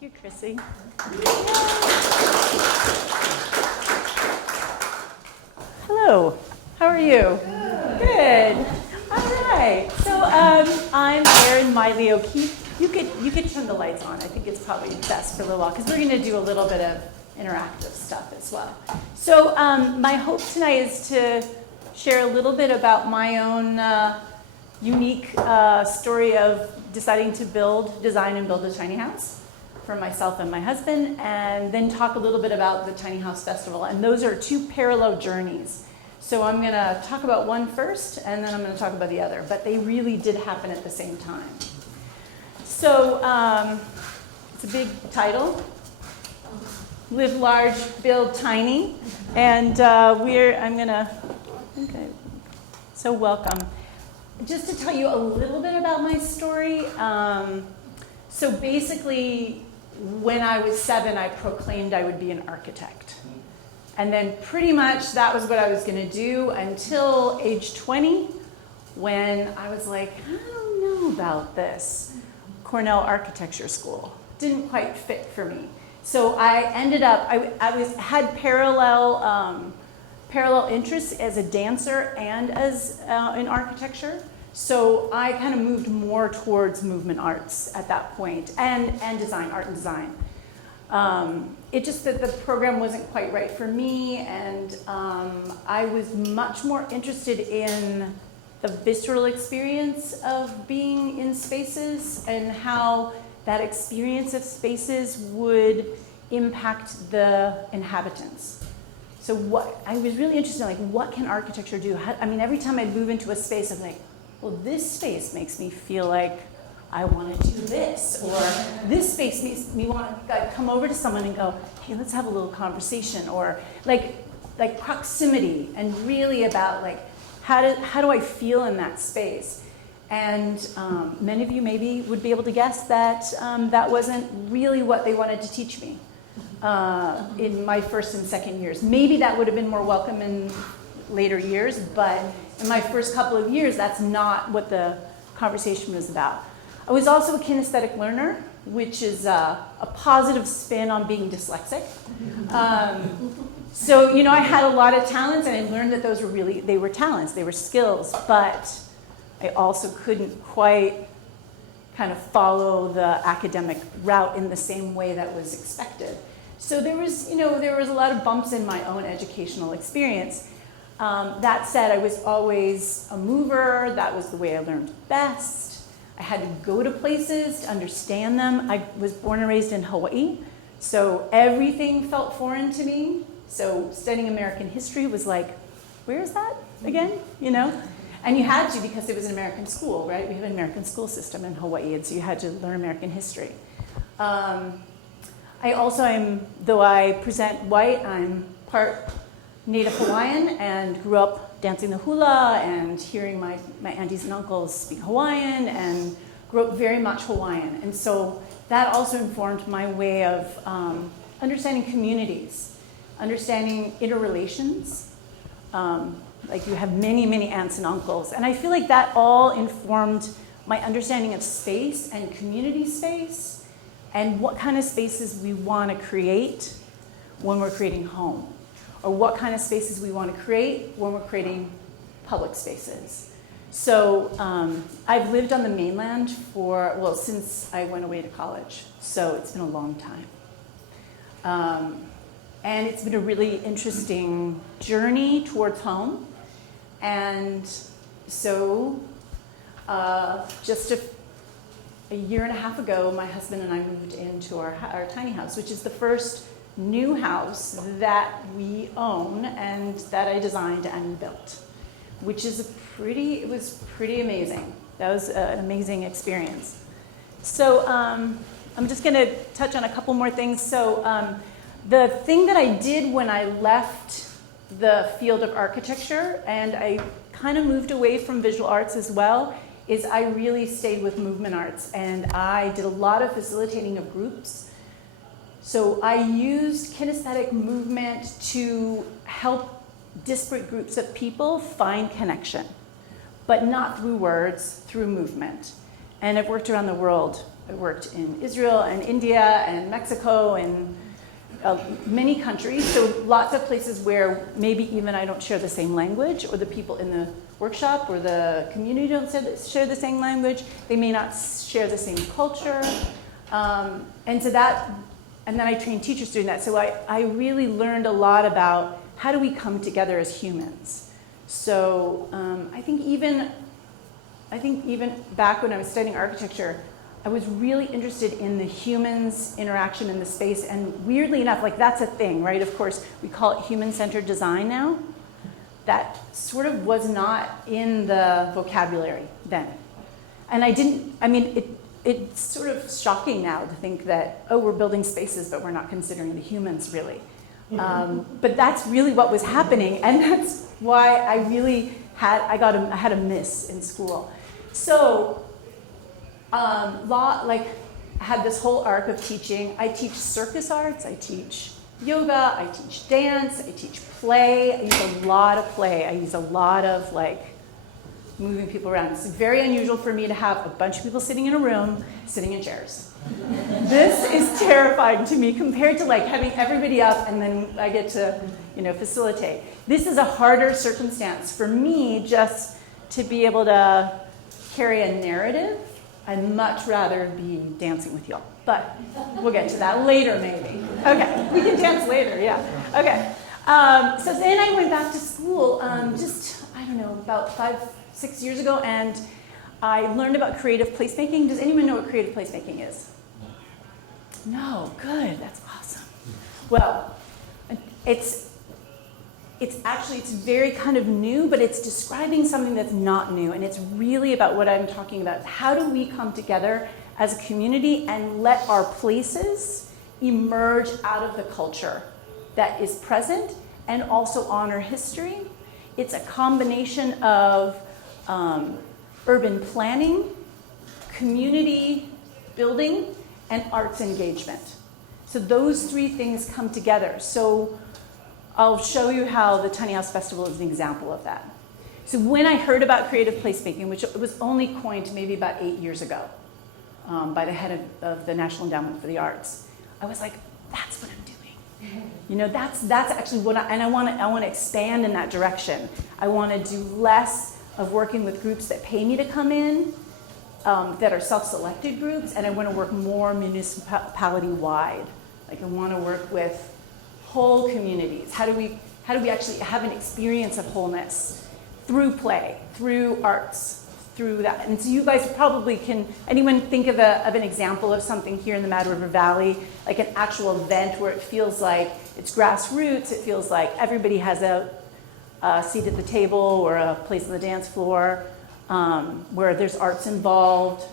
Thank you, Chrissy. Hello, how are you? Good. All right. So I'm Erin, Maile O'Keefe. You could turn the lights on. I think it's probably best for a little while because we're going to do a little bit of interactive stuff as well. So my hope tonight is to share a little bit about my own unique story of deciding to design and build a tiny house for myself and my husband, and then talk a little bit about the Tiny House Festival. And those are two parallel journeys. So I'm going to talk about one first, and then I'm going to talk about the other. But they really did happen at the same time. So it's a big title. Live large, build tiny. And so welcome. Just to tell you a little bit about my story. So basically, when I was 7, I proclaimed I would be an architect. And then pretty much that was what I was going to do until age 20, when I was like, I don't know about this. Cornell Architecture School didn't quite fit for me. So I ended up, had parallel interests as a dancer and as in architecture. So I kind of moved more towards movement arts at that point, and design, art and design. It just that the program wasn't quite right for me, and I was much more interested in the visceral experience of being in spaces and how that experience of spaces would impact the inhabitants. So what I was really interested in, like, what can architecture do? Every time I'd move into a space, I'm like, well, this space makes me feel like I want to do this, or this space makes me want to come over to someone and go, hey, let's have a little conversation, or like proximity, and really about like how do I feel in that space. And many of you maybe would be able to guess that that wasn't really what they wanted to teach me in my first and second years. Maybe that would have been more welcome in later years, but in my first couple of years, that's not what the conversation was about. I was also a kinesthetic learner, which is a positive spin on being dyslexic. So, I had a lot of talents, and I learned that they were talents, they were skills, but I also couldn't quite kind of follow the academic route in the same way that was expected. So there was a lot of bumps in my own educational experience. That said, I was always a mover. That was the way I learned best. I had to go to places to understand them. I was born and raised in Hawaii, so everything felt foreign to me. So studying American history was like, where is that again? And you had to, because it was an American school, right? We have an American school system in Hawaii, and so you had to learn American history. I also am, though I present white, I'm part Native Hawaiian, and grew up dancing the hula and hearing my aunties and uncles speak Hawaiian, and grew up very much Hawaiian. And so that also informed my way of understanding communities, understanding interrelations. Like you have many, many aunts and uncles. And I feel like that all informed my understanding of space and community space and what kind of spaces we want to create when we're creating home, or what kind of spaces we want to create when we're creating public spaces. So I've lived on the mainland since I went away to college. So it's been a long time. And it's been a really interesting journey towards home. And so just a year and a half ago, my husband and I moved into our tiny house, which is the first new house that we own and that I designed and built, which is it was pretty amazing. That was an amazing experience. So I'm just going to touch on a couple more things. So the thing that I did when I left the field of architecture, and I kind of moved away from visual arts as well, is I really stayed with movement arts, and I did a lot of facilitating of groups. So I used kinesthetic movement to help disparate groups of people find connection, but not through words, through movement. And I've worked around the world I worked in Israel and India and Mexico and many countries, so lots of places where maybe even I don't share the same language, or the people in the workshop or the community don't share the same language. They may not share the same culture. And then I trained teachers doing that. So I really learned a lot about how do we come together as humans. So I think even back when I was studying architecture, I was really interested in the humans' interaction in the space, and weirdly enough, like that's a thing, right? Of course, we call it human-centered design now. That sort of was not in the vocabulary then. And it's sort of shocking now to think that, oh, we're building spaces, but we're not considering the humans really. But that's really what was happening, and that's why I really had a miss in school. So, I had this whole arc of teaching. I teach circus arts, I teach yoga, I teach dance, I teach play. I use a lot of play. I use a lot of moving people around. It's very unusual for me to have a bunch of people sitting in a room, sitting in chairs. This is terrifying to me compared to having everybody up and then I get to, facilitate. This is a harder circumstance for me just to be able to carry a narrative. I'd much rather be dancing with y'all, but we'll get to that later maybe. Okay, we can dance later, yeah. Okay, so then I went back to school about 5-6 years ago, and I learned about creative placemaking. Does anyone know what creative placemaking is? No, good, that's awesome. Well, it's very kind of new, but it's describing something that's not new, and it's really about what I'm talking about. How do we come together as a community and let our places emerge out of the culture that is present and also honor history? It's a combination of urban planning, community building, and arts engagement. So those three things come together. So I'll show you how the Tiny House Festival is an example of that. So when I heard about creative placemaking, which was only coined maybe about 8 years ago by the head of the National Endowment for the Arts, I was like, that's what I'm doing. That's actually what I want to expand in that direction. I want to do less of working with groups that pay me to come in, that are self-selected groups, and I want to work more municipality-wide. I want to work with whole communities. How do we actually have an experience of wholeness through play, through arts, through that? And so you guys probably anyone think of an example of something here in the Mad River Valley, like an actual event where it feels like it's grassroots, it feels like everybody has a seat at the table or a place on the dance floor, where there's arts involved,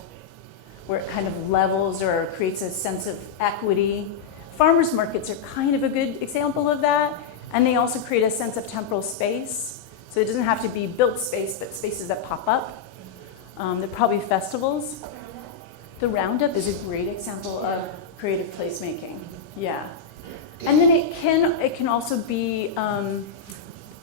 where it kind of levels or creates a sense of equity. Farmers markets are kind of a good example of that, and they also create a sense of temporal space. So it doesn't have to be built space, but spaces that pop up. There are probably festivals. The Roundup is a great example of creative placemaking. Yeah. And then it can also be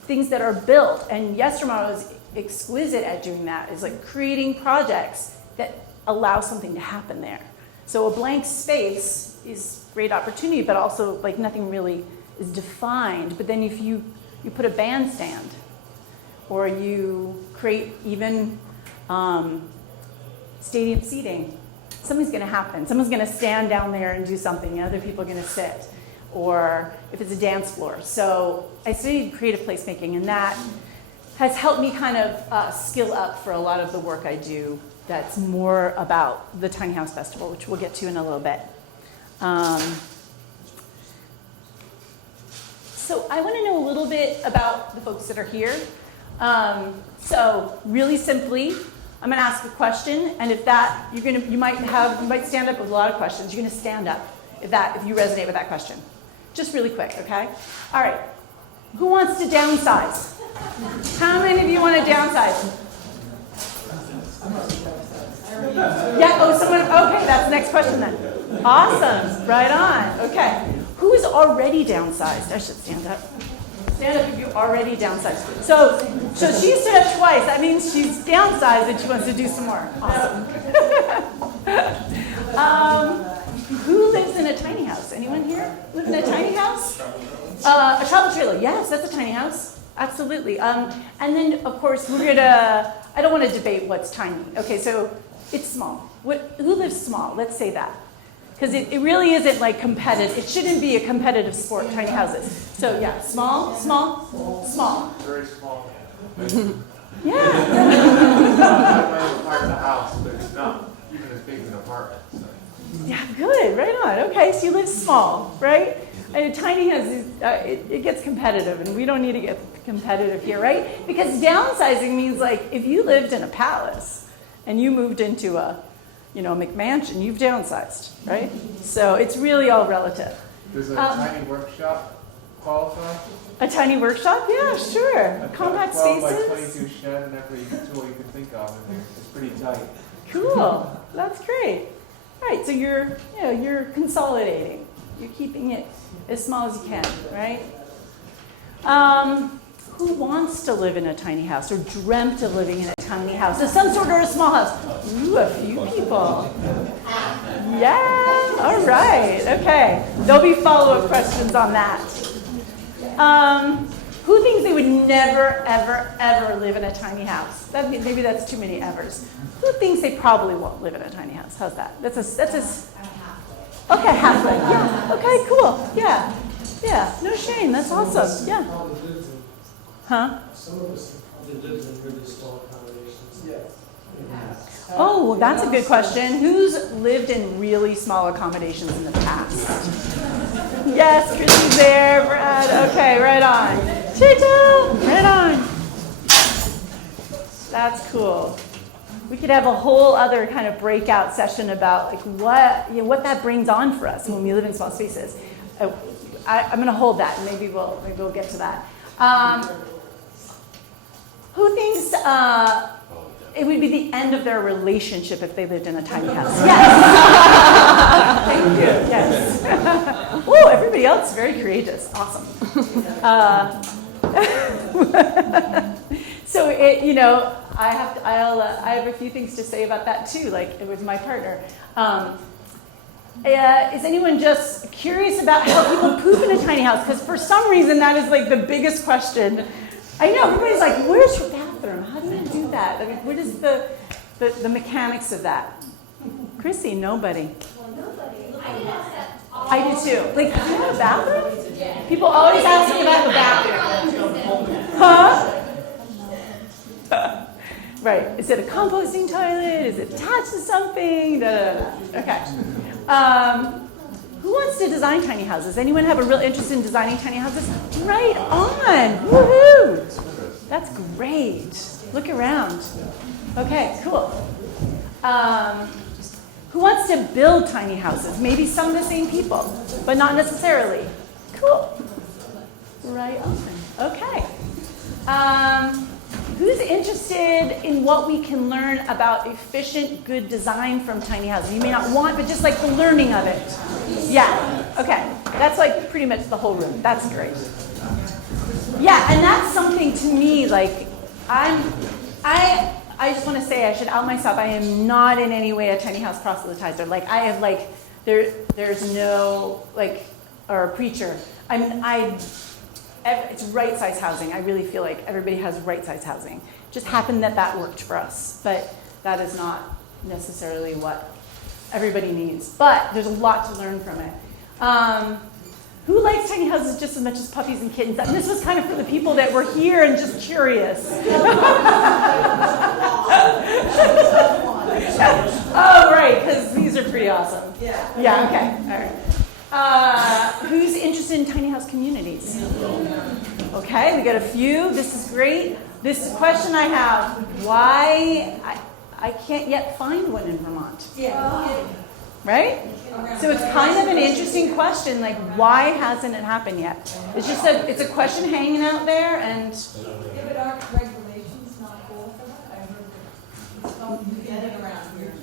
things that are built, and Yestermorrow is exquisite at doing that, is creating projects that allow something to happen there. So a blank space is great opportunity, but also nothing really is defined. But then if you put a bandstand, or you create even stadium seating, something's going to happen. Someone's going to stand down there and do something, and other people are going to sit. Or if it's a dance floor. So I studied creative placemaking, and that has helped me kind of skill up for a lot of the work I do that's more about the Tiny House Festival, which we'll get to in a little bit. So I want to know a little bit about the folks that are here. So really simply, I'm going to ask a question, and if that you might stand up with a lot of questions. You're going to stand up if you resonate with that question. Just really quick, okay? All right. Who wants to downsize? How many of you want to downsize? Yeah, someone, okay, that's the next question then. Awesome, right on, okay. Who is already downsized? I should stand up. Stand up if you're already downsized. So she stood up twice, that means she's downsized and she wants to do some more. Awesome. Who lives in a tiny house? Anyone here live in a tiny house? A travel trailer. Yes, that's a tiny house. Absolutely. And then, of course, I don't want to debate what's tiny. Okay, so it's small. Who lives small? Let's say that. Because it really isn't like competitive. It shouldn't be a competitive sport, tiny houses. So yeah, small. Very small. Yeah. I might part of the house, but it's not even as big as an apartment. So. Yeah, good, right on. Okay, so you live small, right? And a tiny house, it gets competitive, and we don't need to get competitive here, right? Because downsizing means like if you lived in a palace and you moved into a McMansion, you've downsized, right? So it's really all relative. Does a tiny workshop qualify? A tiny workshop? Yeah, sure. Compact 12 spaces. by 22 shed and every tool you can think of in there. It's pretty tight. Cool. That's great. All right, so you're consolidating. You're keeping it as small as you can, right? Who wants to live in a tiny house or dreamt of living in a tiny house? Of some sort or a small house? Ooh, a few people. Yeah, all right, okay. There'll be follow-up questions on that. Who thinks they would never, ever, ever live in a tiny house? Maybe that's too many evers. Who thinks they probably won't live in a tiny house? How's that? Okay, halfway. Yeah. Okay, cool. Yeah. Yeah. No shame. That's awesome. Yeah. Huh? Some of us lived in really small accommodations. Oh, well, that's a good question. Who's lived in really small accommodations in the past? Yes, Chrissy's there. Brad. Okay, right on. Chito, right on. That's cool. We could have a whole other kind of breakout session about like what that brings on for us when we live in small spaces. I'm going to hold that, and maybe we'll get to that. Who thinks it would be the end of their relationship if they lived in a tiny house? Yes. Thank you. Yes. Oh, everybody else is very courageous. Awesome. So I have a few things to say about that too. Like with my partner. Is anyone just curious about how people poop in a tiny house? Because for some reason that is like the biggest question. I know, everybody's like, where's your bathroom? How do you do that? I mean, what is the mechanics of that? Chrissy, nobody. Well, nobody. I did ask that. I do too. Like, do you have a bathroom? Yeah. People always ask me about the bathroom. Huh? Right. Is it a composting toilet? Is it attached to something? Okay. Who wants to design tiny houses? Anyone have a real interest in designing tiny houses? Right on. Woohoo! That's great. Look around. Okay, cool. Who wants to build tiny houses? Maybe some of the same people, but not necessarily. Cool. Right on. Okay. Who's interested in what we can learn about efficient, good design from tiny houses? You may not want, but just like the learning of it. Yeah, okay. That's like pretty much the whole room. That's great. Yeah, and that's something to me, like, I just want to say I should out myself. I am not in any way a tiny house proselytizer. Like, I have like, there's no, like, or a preacher. It's right size housing. I really feel like everybody has right size housing. It just happened that worked for us, but that is not necessarily what everybody needs. But there's a lot to learn from it. Who likes tiny houses just as much as puppies and kittens? And this was kind of for the people that were here and just curious. Oh, right, because these are pretty awesome. Yeah, okay, all right. Who's interested in tiny house communities? Okay, we got a few. This is great. This question I have, why I can't yet find one in Vermont. Right? So it's kind of an interesting question, like why hasn't it happened yet? It's just it's a question hanging out there, and But aren't regulations not cool for that? I heard that it's called getting around here.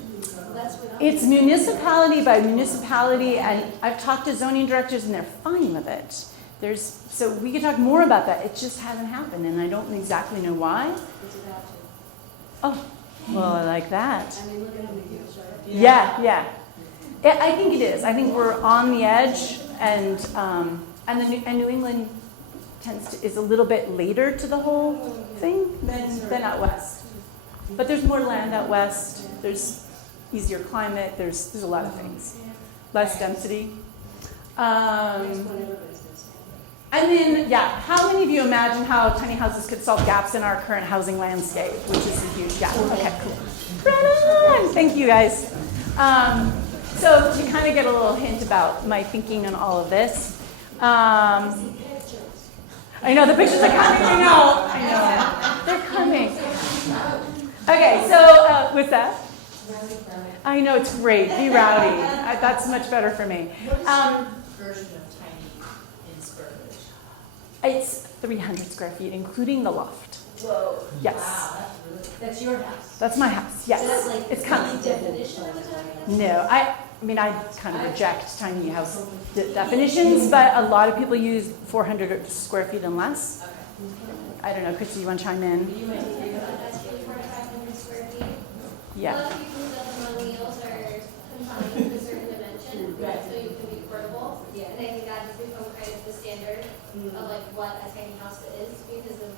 it's municipality by municipality, and I've talked to zoning directors and they're fine with it. So we could talk more about that. It just hasn't happened, and I don't exactly know why. It's about to. Oh, well, I like that. I mean, look at how many people show up. Yeah. I think it is. I think we're on the edge, and New England is a little bit later to the whole thing than out west. But there's more land out west. There's easier climate. There's a lot of things. Less density. And then, how many of you imagine how tiny houses could solve gaps in our current housing landscape, which is a huge gap? Okay, cool. Right on. Thank you, guys. So to kind of get a little hint about my thinking on all of this, I know the pictures are coming. I know. They're coming. Okay, so what's that? I know, it's great. Be rowdy. That's much better for me. Version of tiny in square footage. It's 300 square feet, including the loft. Whoa. Yes. Wow, that's your house. That's my house. Yes. So that's like It's kind of. the definition of a tiny house? No, I kind of reject tiny house definitions, but a lot of people use 400 square feet and less. Okay. I don't know, Christy, you want to chime in? You might take That's really 4,500 square feet. A Yeah. lot of people who build them on wheels are confined to a certain dimension, Right. so you can be portable. Yeah. And I think that has become kind of the standard of like what a tiny house is because of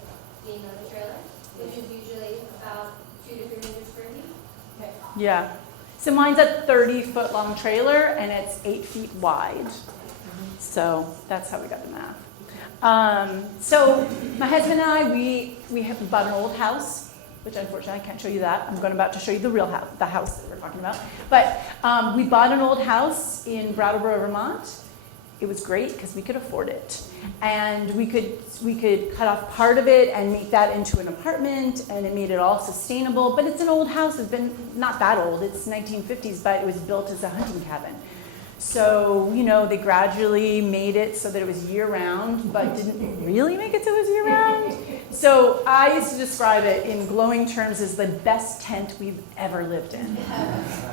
being on a trailer, which is usually about 200 to 300 square feet. Okay. Yeah. So mine's a 30-foot long trailer, and it's 8 feet wide. So that's how we got the math. So my husband and I, we have bought an old house, which unfortunately I can't show you that. I'm about to show you the real house, the house that we're talking about. But we bought an old house in Brattleboro, Vermont. It was great because we could afford it, and we could cut off part of it and make that into an apartment, and it made it all sustainable. But it's an old house. It's been not that old. It's 1950s, but it was built as a hunting cabin. So, they gradually made it so that it was year-round, but didn't really make it so it was year-round. So I used to describe it in glowing terms as the best tent we've ever lived in.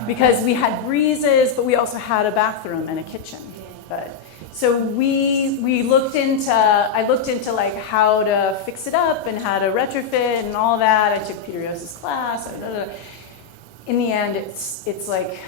Because we had breezes, but we also had a bathroom and a kitchen. So I looked into like how to fix it up and how to retrofit and all that. I took Peter Yosa's class. In the end, it's like,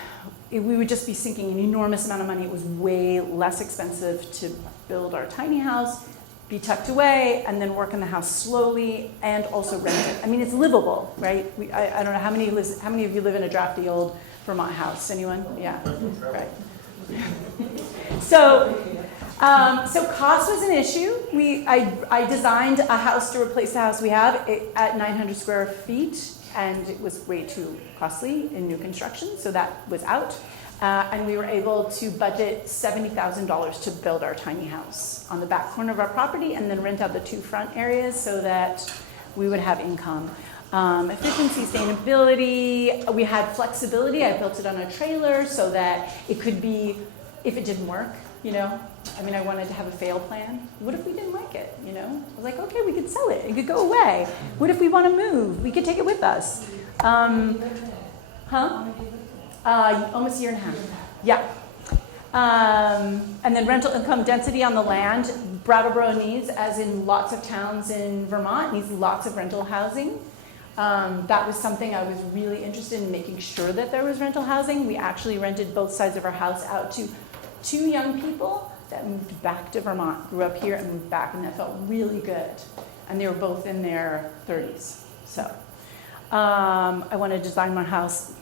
we would just be sinking an enormous amount of money. It was way less expensive to build our tiny house, be tucked away, and then work in the house slowly, and also rent it. I mean, it's livable, right? I don't know, how many of you live in a drafty old Vermont house? Anyone? Yeah, right. So cost was an issue. I designed a house to replace the house we have at 900 square feet, and it was way too costly in new construction, so that was out. And we were able to budget $70,000 to build our tiny house on the back corner of our property, and then rent out the 2 front areas so that we would have income. Efficiency, sustainability, we had flexibility. I built it on a trailer so that it could be, if it didn't work, I wanted to have a fail plan. What if we didn't like it, I was like, okay, we could sell it. It could go away. What if we want to move? We could take it with us. Almost a year and a half. Yeah. And then rental income density on the land. Brattleboro needs, as in lots of towns in Vermont, needs lots of rental housing. That was something I was really interested in, making sure that there was rental housing. We actually rented both sides of our house out to 2 young people that moved back to Vermont, grew up here and moved back, and that felt really good. And they were both in their 30s. So I want to design my house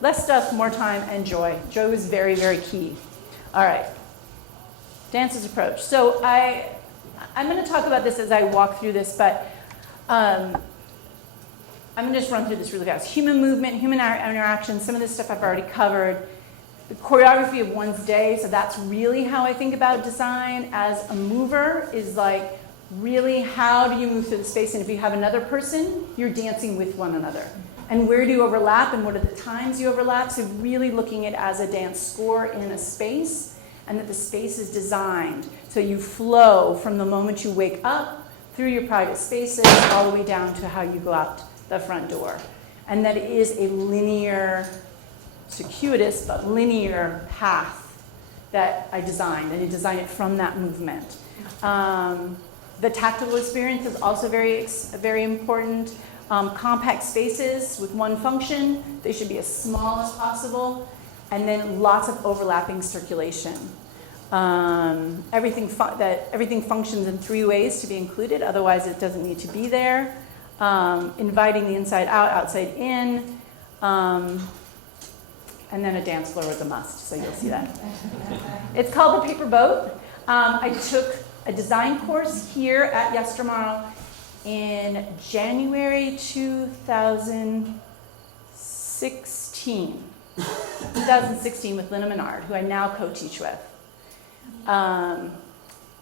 less stuff, more time, and joy. Joy was very, very key. All right. Dance's approach. So I'm going to talk about this as I walk through this, but I'm going to just run through this really fast. Human movement, human interaction, some of this stuff I've already covered. The choreography of one's day, so that's really how I think about design as a mover, is like, really, how do you move through the space? And if you have another person, you're dancing with one another. And where do you overlap, and what are the times you overlap? So really looking at it as a dance score in a space, and that the space is designed so you flow from the moment you wake up through your private spaces all the way down to how you go out the front door. And that it is a linear, circuitous, but linear path that I designed, and I designed it from that movement. The tactile experience is also very important. Compact spaces with one function. They should be as small as possible. and then lots of overlapping circulation. Everything functions in 3 ways to be included, otherwise it doesn't need to be there. Inviting the inside out, outside in, and then a dance floor was a must, so you'll see that. It's called the Paper Boat. I took a design course here at Yestermorrow in January 2016. 2016 with Lynna Menard, who I now co-teach with.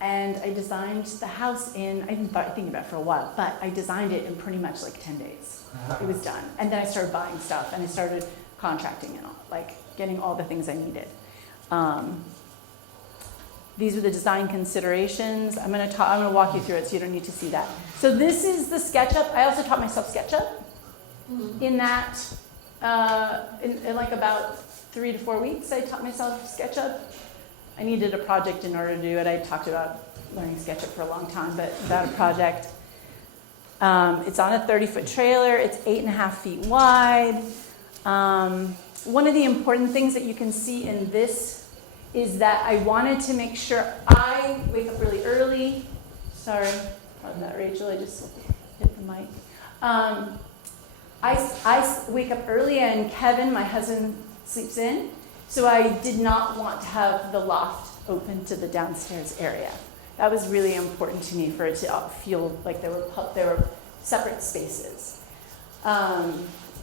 And I designed the house I've been thinking about it for a while, but I designed it in pretty much like 10 days. It was done. And then I started buying stuff, and I started contracting and all, like getting all the things I needed. These are the design considerations. I'm going to walk you through it so you don't need to see that. So this is the SketchUp. I also taught myself SketchUp in that, in like about 3 to 4 weeks, I taught myself SketchUp. I needed a project in order to do it. I talked about learning SketchUp for a long time, but without a project. It's on a 30-foot trailer. It's 8.5 feet wide. One of the important things that you can see in this is that I wanted to make sure I wake up really early. Sorry about that, Rachel. I just hit the mic. I wake up early, and Kevin, my husband, sleeps in. So I did not want to have the loft open to the downstairs area. That was really important to me for it to feel like there were separate spaces. I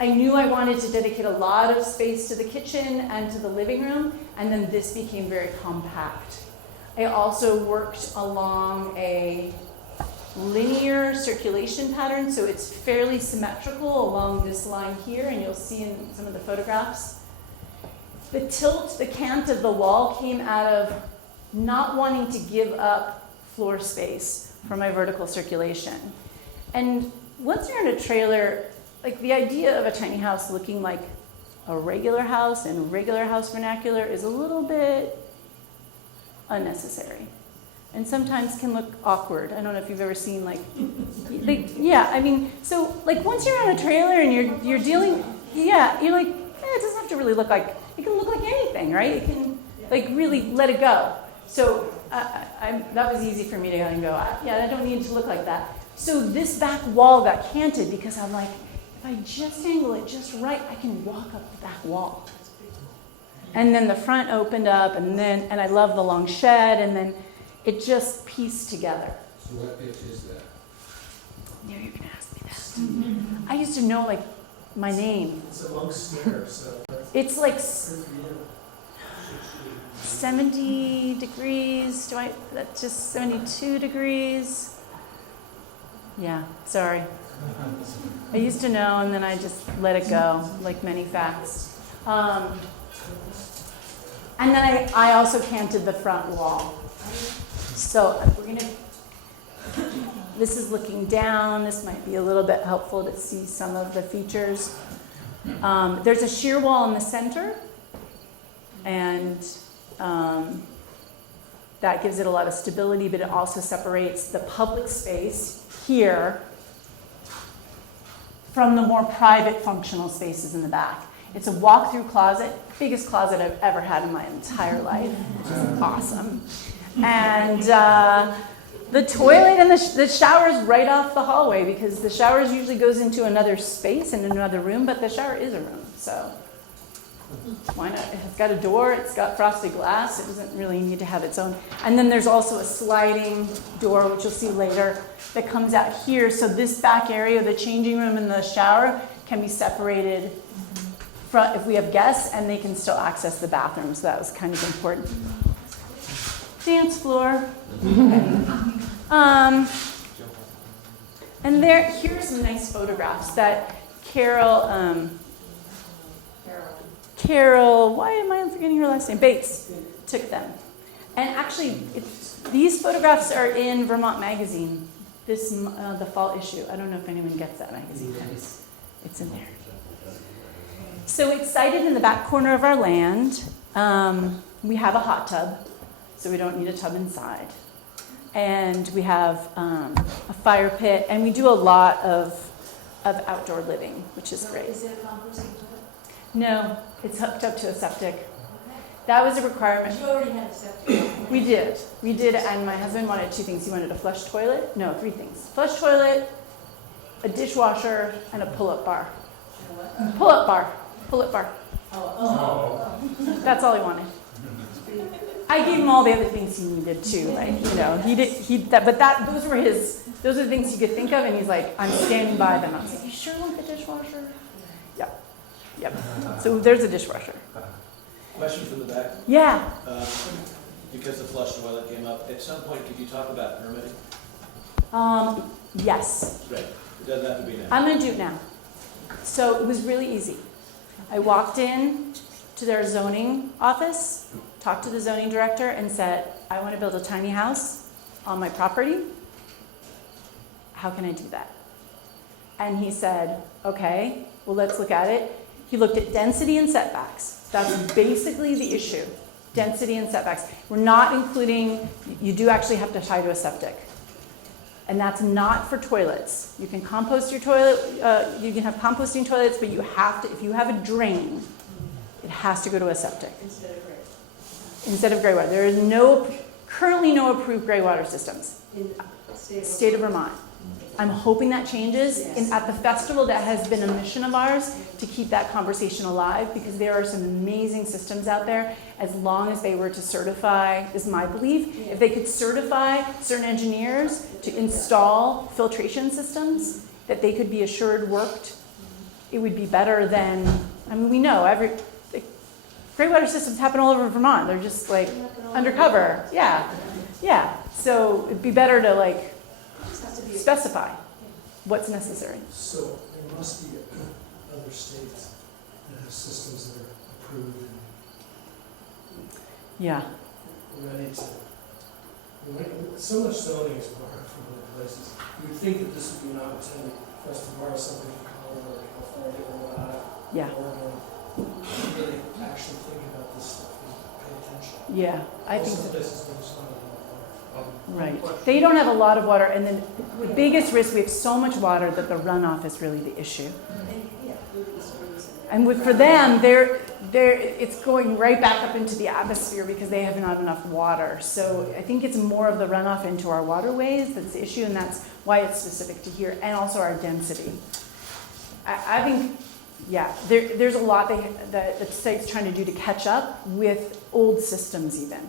knew I wanted to dedicate a lot of space to the kitchen and to the living room, and then this became very compact. I also worked along a linear circulation pattern, so it's fairly symmetrical along this line here, and you'll see in some of the photographs. The cant of the wall came out of not wanting to give up floor space for my vertical circulation. And once you're in a trailer, like the idea of a tiny house looking like a regular house and regular house vernacular is a little bit unnecessary. And sometimes can look awkward. I don't know if you've ever seen so like once you're on a trailer and you're dealing, you're like, it doesn't have to really look like, it can look like anything, right? It can like really let it go. So that was easy for me to go, I don't need it to look like that. So this back wall got canted because I'm like, if I just angle it just right, I can walk up the back wall. And then the front opened up, and I love the long shed, and then it just pieced together. So what pitch is that? Yeah, you're gonna ask me that. I used to know like my name. It's among stairs, so It's like good for you. 70 degrees. That's just 72 degrees. Yeah, sorry. I used to know, and then I just let it go, like many facts. And then I also canted the front wall. So this is looking down. This might be a little bit helpful to see some of the features. There's a shear wall in the center, and that gives it a lot of stability, but it also separates the public space here from the more private functional spaces in the back. It's a walk-through closet, biggest closet I've ever had in my entire life, which is awesome. And the toilet and the shower is right off the hallway, because the shower usually goes into another space in another room, but the shower is a room, so why not? It's got a door, it's got frosted glass, it doesn't really need to have its own. And then there's also a sliding door, which you'll see later, that comes out here. So this back area, the changing room and the shower, can be separated if we have guests, and they can still access the bathroom. So that was kind of important. Dance floor. And here's some nice photographs that Carol, why am I forgetting her last name? Bates took them. And actually, these photographs are in Vermont Magazine, the fall issue. I don't know if anyone gets that magazine. It's in there. So it's sited in the back corner of our land. We have a hot tub, so we don't need a tub inside. And we have a fire pit, and we do a lot of outdoor living, which is great. Is it a composting toilet? No, it's hooked up to a septic. That was a requirement. You already had a septic. We did, and my husband wanted two things. He wanted a flush toilet, no, three things. Flush toilet, a dishwasher, and a pull-up bar. Pull-up bar. That's all he wanted. I gave him all the other things he needed too, like, those were the things he could think of, and he's like, I'm standing by them. I was like, you sure want the dishwasher? Yep. So there's a dishwasher. Question from the back. Yeah. Because the flush toilet came up, at some point, could you talk about permitting? Yes. Right. It doesn't have to be now. I'm going to do it now. So it was really easy. I walked in to their zoning office, talked to the zoning director, and said, I want to build a tiny house on my property. How can I do that? And he said, okay, well, let's look at it. He looked at density and setbacks. That's basically the issue, density and setbacks. We're not including, you do actually have to tie to a septic. And that's not for toilets. You can compost your toilet, you can have composting toilets, but you have to, if you have a drain, it has to go to a septic. Instead of gray water. There is currently no approved gray water systems. In the State of Vermont. I'm hoping that changes. At the festival, that has been a mission of ours to keep that conversation alive, because there are some amazing systems out there. As long as they were to certify, is my belief, if they could certify certain engineers to install filtration systems that they could be assured worked, it would be better than, we know gray water systems happen all over Vermont. They're just like undercover. Yeah. So it'd be better to specify what's necessary. So there must be other states that have systems that are approved Yeah. and ready to. So much zoning is borrowed from other places. You would think that this would be an opportunity for us to borrow something from Colorado or California or Nevada. Yeah. Oregon. Really actually think about this stuff and pay attention. Yeah. I think Some so. places don't just want to do Right. They don't have a lot of water, and then the biggest risk, we have so much water that the runoff is really the issue. And for them, it's going right back up into the atmosphere because they have not enough water. So I think it's more of the runoff into our waterways that's the issue, and that's why it's specific to here, and also our density. I think, there's a lot that the state's trying to do to catch up with old systems even.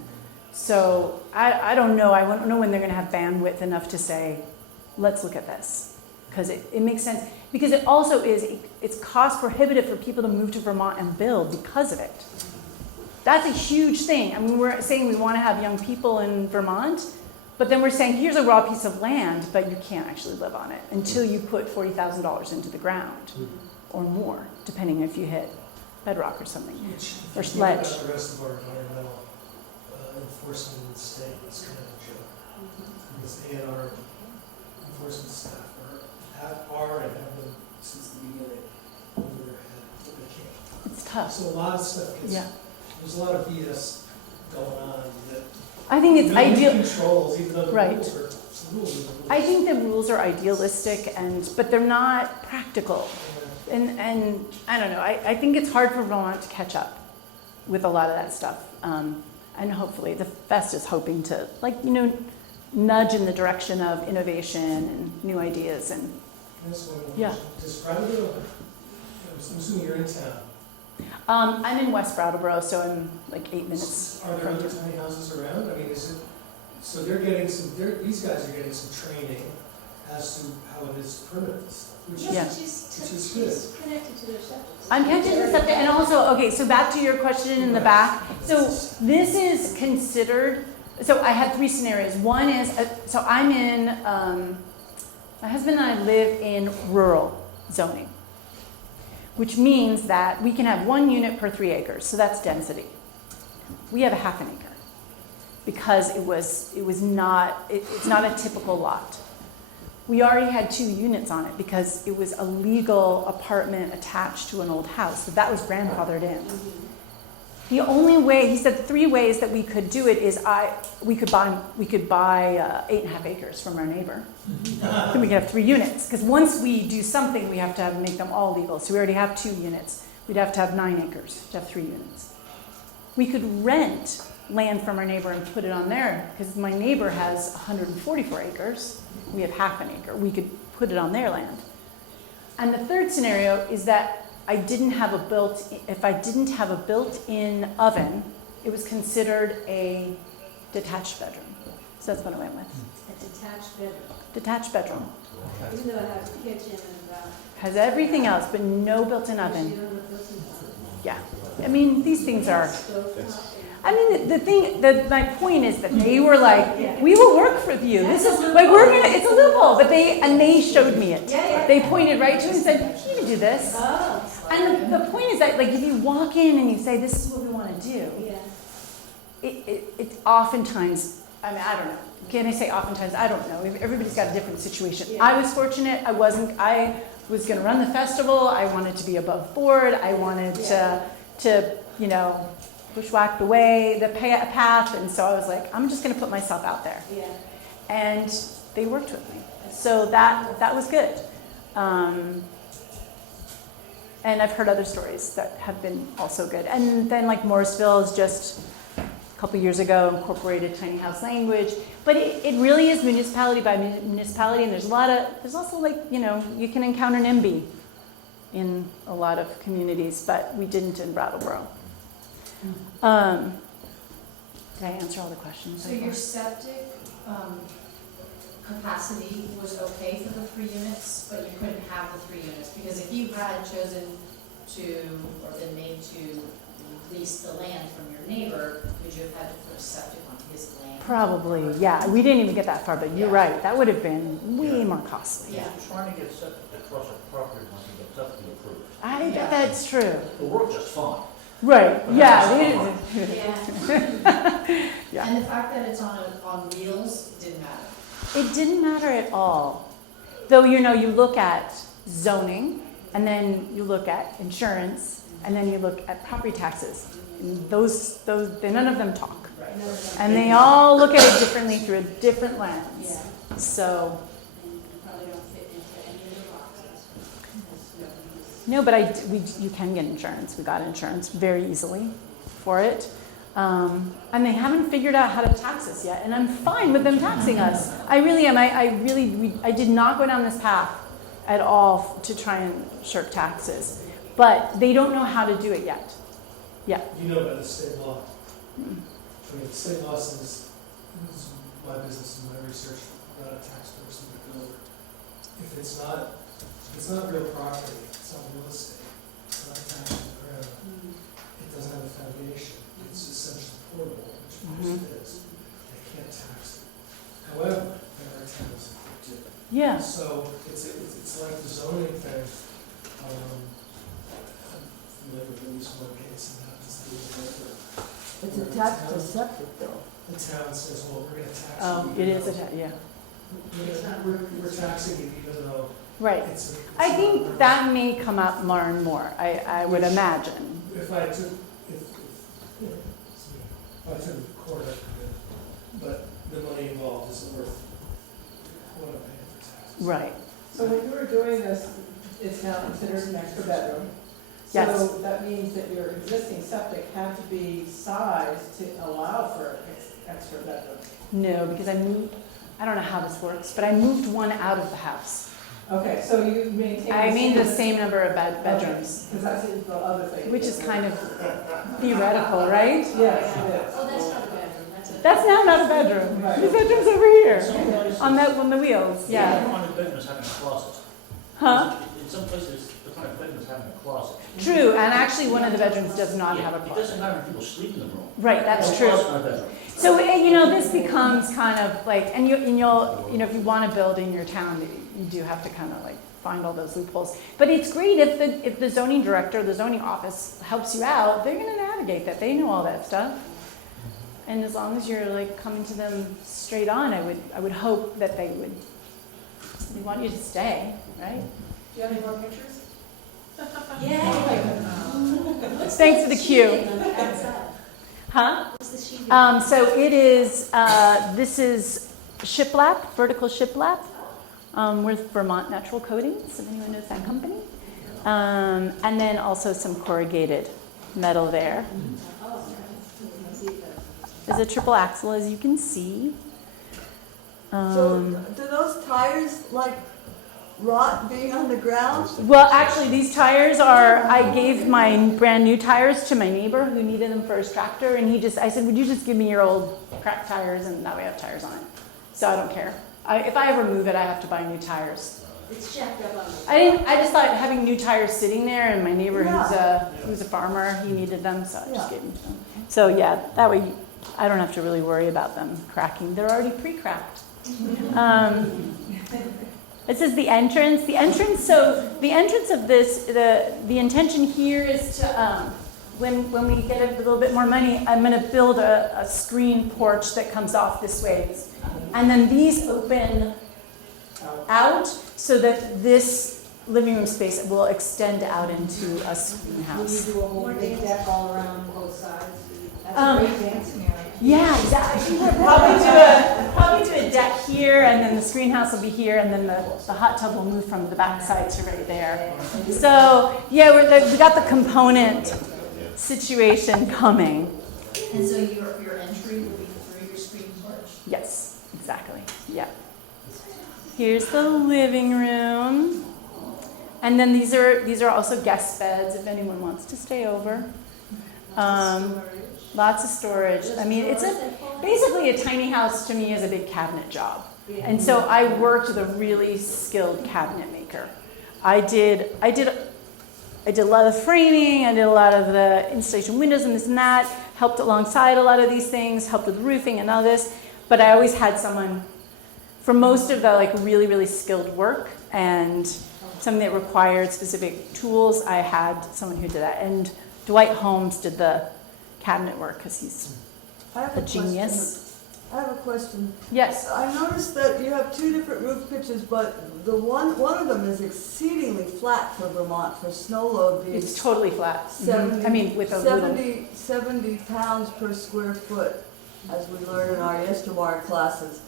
So I don't know. I don't know when they're going to have bandwidth enough to say, let's look at this. Because it makes sense. Because it also it's cost prohibitive for people to move to Vermont and build because of it. That's a huge thing. We're saying we want to have young people in Vermont, but then we're saying, here's a raw piece of land, but you can't actually live on it until you put $40,000 into the ground or more, depending if you hit bedrock or something, or ledge. Think about the rest of our environmental enforcement in the state, it's kind of a joke. Because A&R enforcement staff are and have been since the beginning over their head, but they can't. It's tough. So a lot of stuff gets, Yeah. there's a lot of BS going on that I think it's nobody ideal. controls, even though the Right. rules are, the rules are the rules. I think the rules are idealistic, but they're not practical. And I don't know. I think it's hard for Vermont to catch up with a lot of that stuff. And hopefully the Fest is hoping to, nudge in the direction of innovation and new ideas. And That's one Yeah. Does Brattleboro, I'm assuming you're in town. I'm in West Brattleboro, so I'm 8 minutes Are there from other you. tiny houses around? Is it, so these guys are getting some training as to how it is to permit this stuff, which is, Yeah. which is good. She's connected to their septic. I'm connected to the septic, and also, okay, so back to your question in the back. So this is considered, so I had 3 scenarios. One is, so I'm in, my husband and I live in rural zoning, which means that we can have 1 unit per 3 acres, so that's density. We have a ½ an acre because it's not a typical lot. We already had 2 units on it because it was a legal apartment attached to an old house, so that was grandfathered in. The only way, he said 3 ways that we could do it is we could buy 8½ acres from our neighbor. Then we could have 3 units, because once we do something, we have to make them all legal. So we already have 2 units. We'd have to have 9 acres to have 3 units. We could rent land from our neighbor and put it on there, because my neighbor has 144 acres. We have half an acre. We could put it on their land. And the third scenario is that if I didn't have a built-in oven, it was considered a detached bedroom. So that's what I went with. A detached bedroom, Detached bedroom. even though it has a kitchen and, Has everything else, but no built-in you oven. don't have built-in oven. Yeah. I mean, these things are, Stove top I mean, my point is that they were like, we will work for you. This is, like, it's a loophole. But they showed me it. They pointed right to it and said, you can do this. Oh. And the point is that, like, if you walk in and you say, this is what we want to do, Yeah. it oftentimes, I mean, I don't know. Can I say oftentimes? I don't know. Everybody's got a different situation. Yeah. I was fortunate. I was going to run the festival. I wanted to be above board. I wanted to bushwhack the way, the path. And so I was like, I'm just going to put myself out there. Yeah. And they worked with me. So that was good. And I've heard other stories that have been also good. And then, like, Morrisville is just a couple years ago incorporated tiny house language. But it really is municipality by municipality, and there's also, like, you can encounter NIMBY in a lot of communities, but we didn't in Brattleboro. Did I answer all the questions? So your septic capacity was okay for the 3 units, but you couldn't have the 3 units? Because if you had chosen to, or been made to lease the land from your neighbor, would you have had to put a septic on his land? Probably, yeah. We didn't even get that far, but you're right. That would have been way more costly. Yeah. Trying to get septic across a property line to get septic approved. I bet that's true. It worked just fine. Right, yeah. Yeah. Yeah. And the fact that it's on wheels didn't matter? It didn't matter at all. Though, you look at zoning, and then you look at insurance, and then you look at property taxes. And those, none of them talk. Right. And they all look at it differently through a different lens. Yeah. So, And you probably don't fit into any of the boxes. no, but you can get insurance. We got insurance very easily for it. And they haven't figured out how to tax us yet, and I'm fine with them taxing us. I really am. I did not go down this path at all to try and shirk taxes, but they don't know how to do it yet. Yeah. You know about the state law. I mean, the state law says, this is my business and my research, not a tax person, but if it's not real property, it's not real estate, it's not attached to the ground, it doesn't have a foundation, it's essentially portable, which most is. They can't tax it. However, there are towns that do. Yeah. So it's like the zoning thing. I'm familiar with at least one case, and that was the It's attached to septic though. the town says, well, we're going to tax Oh, you. it is yeah. We're taxing you even though Right. it's a. I think that may come up more and more. I would imagine. If I took, excuse me, if I took it to court, I could, but the money involved isn't worth what I'm paying for taxes. Right. So when you were doing this, it's now considered an extra bedroom. Yes. So that means that your existing septic had to be sized to allow for an extra bedroom. No, because I don't know how this works, but I moved one out of the house. Okay, so you maintain. I mean the same number of bedrooms, Because that's the other thing. which is kind of theoretical, right? Yes, it is. Oh, that's not a bedroom, that's a. That's now not a bedroom. Right. The bedroom's over here, Some places, on the wheels, you yeah. don't find a bedroom as having a closet. Huh? In some places, you find a bedroom as having a closet. True, and actually one of the bedrooms does not have a It closet. doesn't matter if people sleep in the room. Right, that's Or true. closet in a bedroom. So, this becomes kind of like, and you'll, if you want to build in your town, you do have to kind of like find all those loopholes. But it's great if the zoning director, the zoning office helps you out, they're going to navigate that. They know all that stuff. And as long as you're like coming to them straight on, I would hope that they want you to stay, right? Do you have any more pictures? Yeah. Thanks for the cue. Huh? What's the sheet? So it is, this is shiplap, vertical shiplap. With Vermont Natural Coatings, if anyone knows that company. And then also some corrugated metal there. is a triple axle, as you can see. So do those tires like rot being on the ground? Well, actually, these tires I gave my brand new tires to my neighbor who needed them for his tractor, and I said, would you just give me your old cracked tires, and that way I have tires on it. So I don't care. If I ever move it, I have to buy new tires. It's checked up on. I just thought having new tires sitting there, and my neighbor Yeah. who's a farmer, he needed them, so I just Yeah. gave him some. So yeah, that way I don't have to really worry about them cracking. They're already pre-cracked. It says the entrance. So the entrance of this, the intention here is to, when we get a little bit more money, I'm going to build a screen porch that comes off this way. And then these open out so that this living room space will extend out into a screen Will you house. do a whole big deck all around both sides? That's Um, a great dancing area. Yeah, exactly. We'll probably do a deck here, and then the screen house will be here, and then the hot tub will move from the back side to right there. So yeah, we got the component situation coming. And so your entry will be through your screen porch? Yes, exactly. Yeah. Here's the living room, and then these are also guest beds if anyone wants to stay over. Lots of storage. I mean, it's basically a tiny house to me is a big cabinet job. And so I worked with a really skilled cabinet maker. I did a lot of framing, I did a lot of the installation windows and this and that, helped alongside a lot of these things, helped with roofing and all this, but I always had someone for most of the like really, really skilled work and something that required specific tools, I had someone who did that. And Dwight Holmes did the cabinet work because he's I have a genius. I have a question. Yes. I noticed that you have two different roof pitches, but the one of them is exceedingly flat for Vermont for snow load. It's totally flat. 70, I mean, with a little. 70 pounds per square foot, as we learned in our Yestermorrow classes,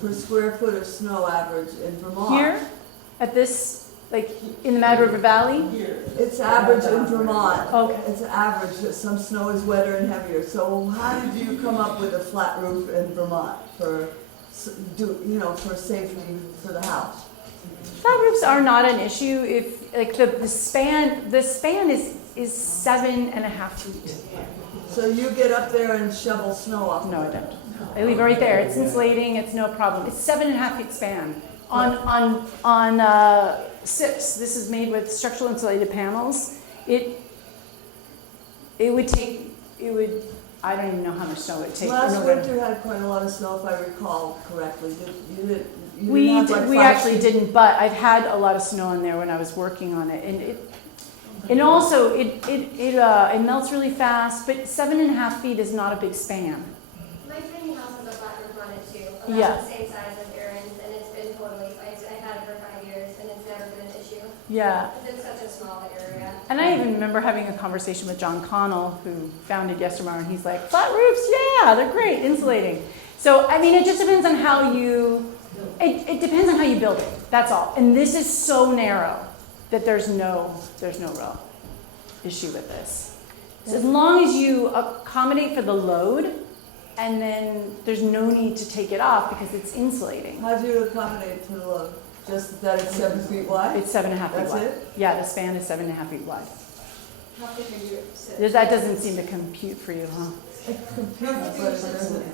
per square foot of snow average in Vermont. Here, at this, like in the Mad River Valley. It's average in Vermont. Okay. It's average. Some snow is wetter and heavier. So how did you come up with a flat roof in Vermont for safety for the house? Flat roofs are not an issue if like the span is 7.5 feet. So you get up there and shovel snow off. No, I don't. I leave it right there. It's insulating. It's no problem. It's 7.5 feet span on SIPs. This is made with structural insulated panels. It would. I don't even know how much snow it would take. Last winter had quite a lot of snow, if I recall correctly. We actually didn't, but I've had a lot of snow in there when I was working on it, and also it melts really fast. But 7.5 feet is not a big span. My tiny house has a flat roof on it too, about Yeah. the same size as Erin's, and it's been totally, I've had it for 5 years, and it's never been an issue. Yeah. It's in such a small area. And I even remember having a conversation with John Connell, who founded Yestermorrow, and he's like, flat roofs, yeah, they're great, insulating. So, I mean, it just depends on how it depends on how you build it, that's all. And this is so narrow that there's no real issue with this. So as long as you accommodate for the load, and then there's no need to take it off because it's insulating. How do you accommodate for the load? Just that it's 7 feet wide? It's 7.5 feet That's wide. it? Yeah, the span is 7.5 feet wide. How big are you? That doesn't seem to compute for you, huh? It computes, but it doesn't.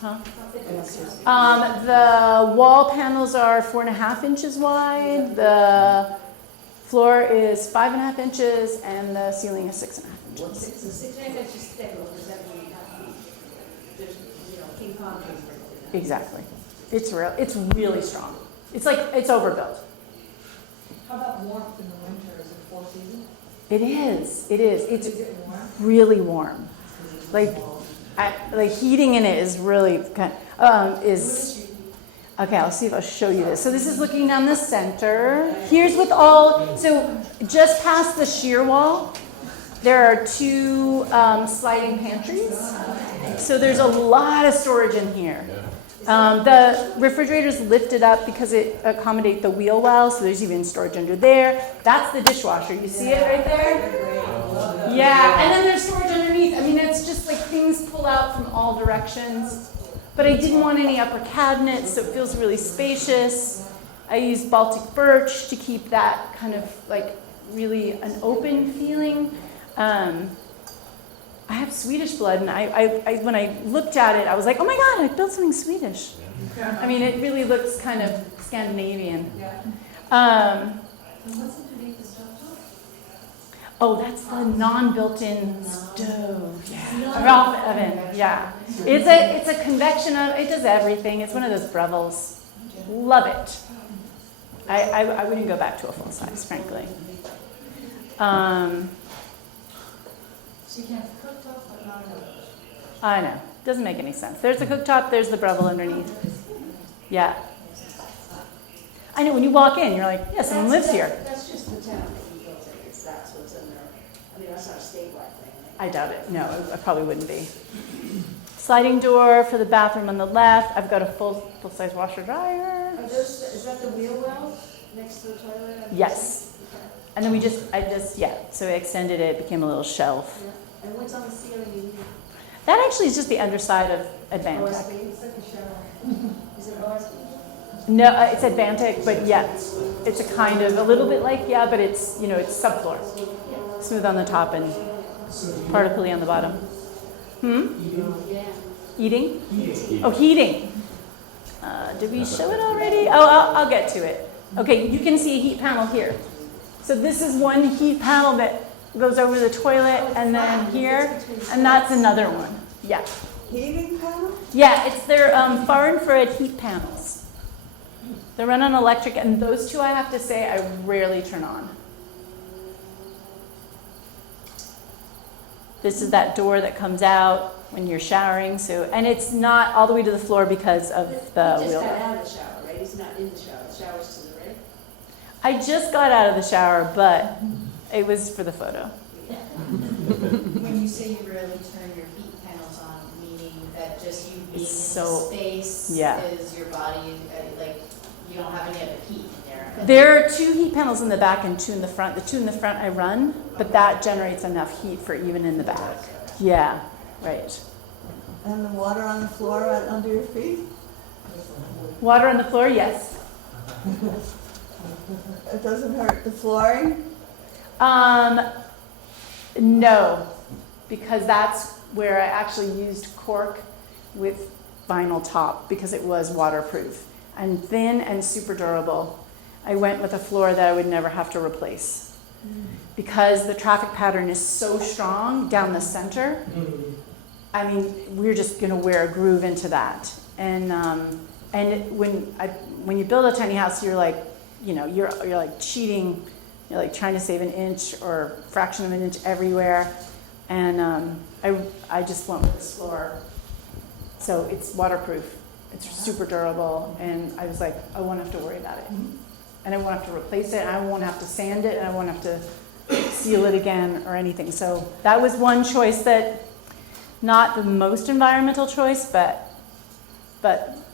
Huh? The wall panels are 4.5 inches wide. The floor is 5.5 inches, and the ceiling is 6.5 inches. 6 inches thick, because that would be, there's, King Kong. Exactly. It's really strong. It's like it's overbuilt. How about warmth in the winter? Is it 4 seasons? It is. It's Is it warm? really warm. Like heating in it is really kind is. Okay, I'll see if I'll show you this. So this is looking down the center. Here's so just past the shear wall, there are 2 sliding pantries. So there's a lot of storage in here. The refrigerator's lifted up because it accommodates the wheel well, so there's even storage under there. That's the dishwasher. You see it right there? Yeah, and then there's storage underneath. I mean, it's just like things pull pull out from all directions. But I didn't want any upper cabinets, so it feels really spacious. I used Baltic birch to keep that kind of like really an open feeling. I have Swedish blood, and I when I looked at it, I was like, oh my God, I built something Swedish. I mean, it really looks kind of Scandinavian. Yeah. Um, And what's underneath the stove? oh, that's the non-built-in stove. Yeah. Ralph oven. Yeah. It's a convection oven. It does everything. It's one of those Brevels. Love it. I wouldn't go back to a full size, frankly. So you can have a cooktop, but not an oven. I know. Doesn't make any sense. There's the cooktop, there's the Breville underneath. Yeah. I know, when you walk in, you're like, yeah, someone lives here. That's just the town that you built it, it's that's what's in there. I mean, that's not a statewide thing. I doubt it. No, it probably wouldn't be. Sliding door for the bathroom on the left. I've got a full-size washer dryer. Is that the wheel well next to the toilet? Yes. And then so I extended it, became a little shelf. And what's on the ceiling? That actually is just the underside of Advantech. OSB? It's like a shower. Is it OSB? No, it's Advantech, but yeah, it's a kind of, a little bit like, yeah, but it's, it's subfloor. Smooth on the top and particly on the bottom. Yeah. Eating? Oh, heating. Did we show it already? Oh, I'll get to it. Okay, you can see a heat panel here. So this is one heat panel that goes over the toilet and then here, and that's another one. Yeah. Heating panel? Yeah, it's their far infrared heat panels. They run on electric, and those two, I have to say, I rarely turn on. This is that door that comes out when you're showering. And it's not all the way to the floor because of the He wheel. just got out of the shower, right? He's not in the shower. The shower's to the right? I just got out of the shower, but it was for the photo. When you say you rarely turn your heat panels on, meaning that just you being in So- space yeah. is your body, like, you don't have any other heat in there? There are 2 heat panels in the back and 2 in the front. The 2 in the front I run, but that generates enough heat for even in the back. Yeah, right. And the water on the floor right under your feet? Water on the floor, yes. It doesn't hurt the flooring? No, because that's where I actually used cork with vinyl top because it was waterproof and thin and super durable. I went with a floor that I would never have to replace because the traffic pattern is so strong down the center. I mean, we're just going to wear a groove into that. And when you build a tiny house, you're like, you're like cheating. You're like trying to save an inch or fraction of an inch everywhere. And I just went with this floor. So it's waterproof. It's super durable. And I was like, I won't have to worry about it. And I won't have to replace it. And I won't have to sand it. And I won't have to seal it again or anything. So that was one choice that, not the most environmental choice, but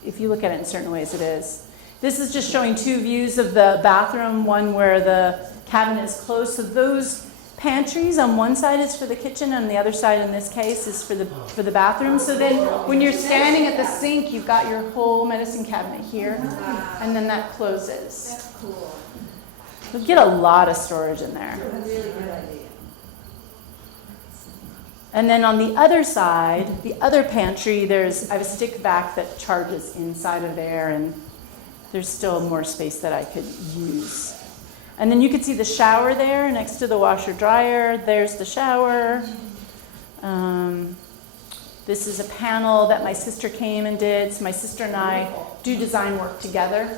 if you look at it in certain ways, it is. This is just showing 2 views of the bathroom, one where the cabinet is closed. So those pantries on one side is for the kitchen, and the other side in this case is for the bathroom. So then when you're standing at the sink, you've got your whole medicine cabinet here, and then that closes. That's cool. You'll get a lot of storage in there. That's a really good idea. And then on the other side, the other pantry, I have a stick vac that charges inside of there, and there's still more space that I could use. And then you can see the shower there next to the washer dryer. There's the shower. This is a panel that my sister came and did. So my sister and I do design work together.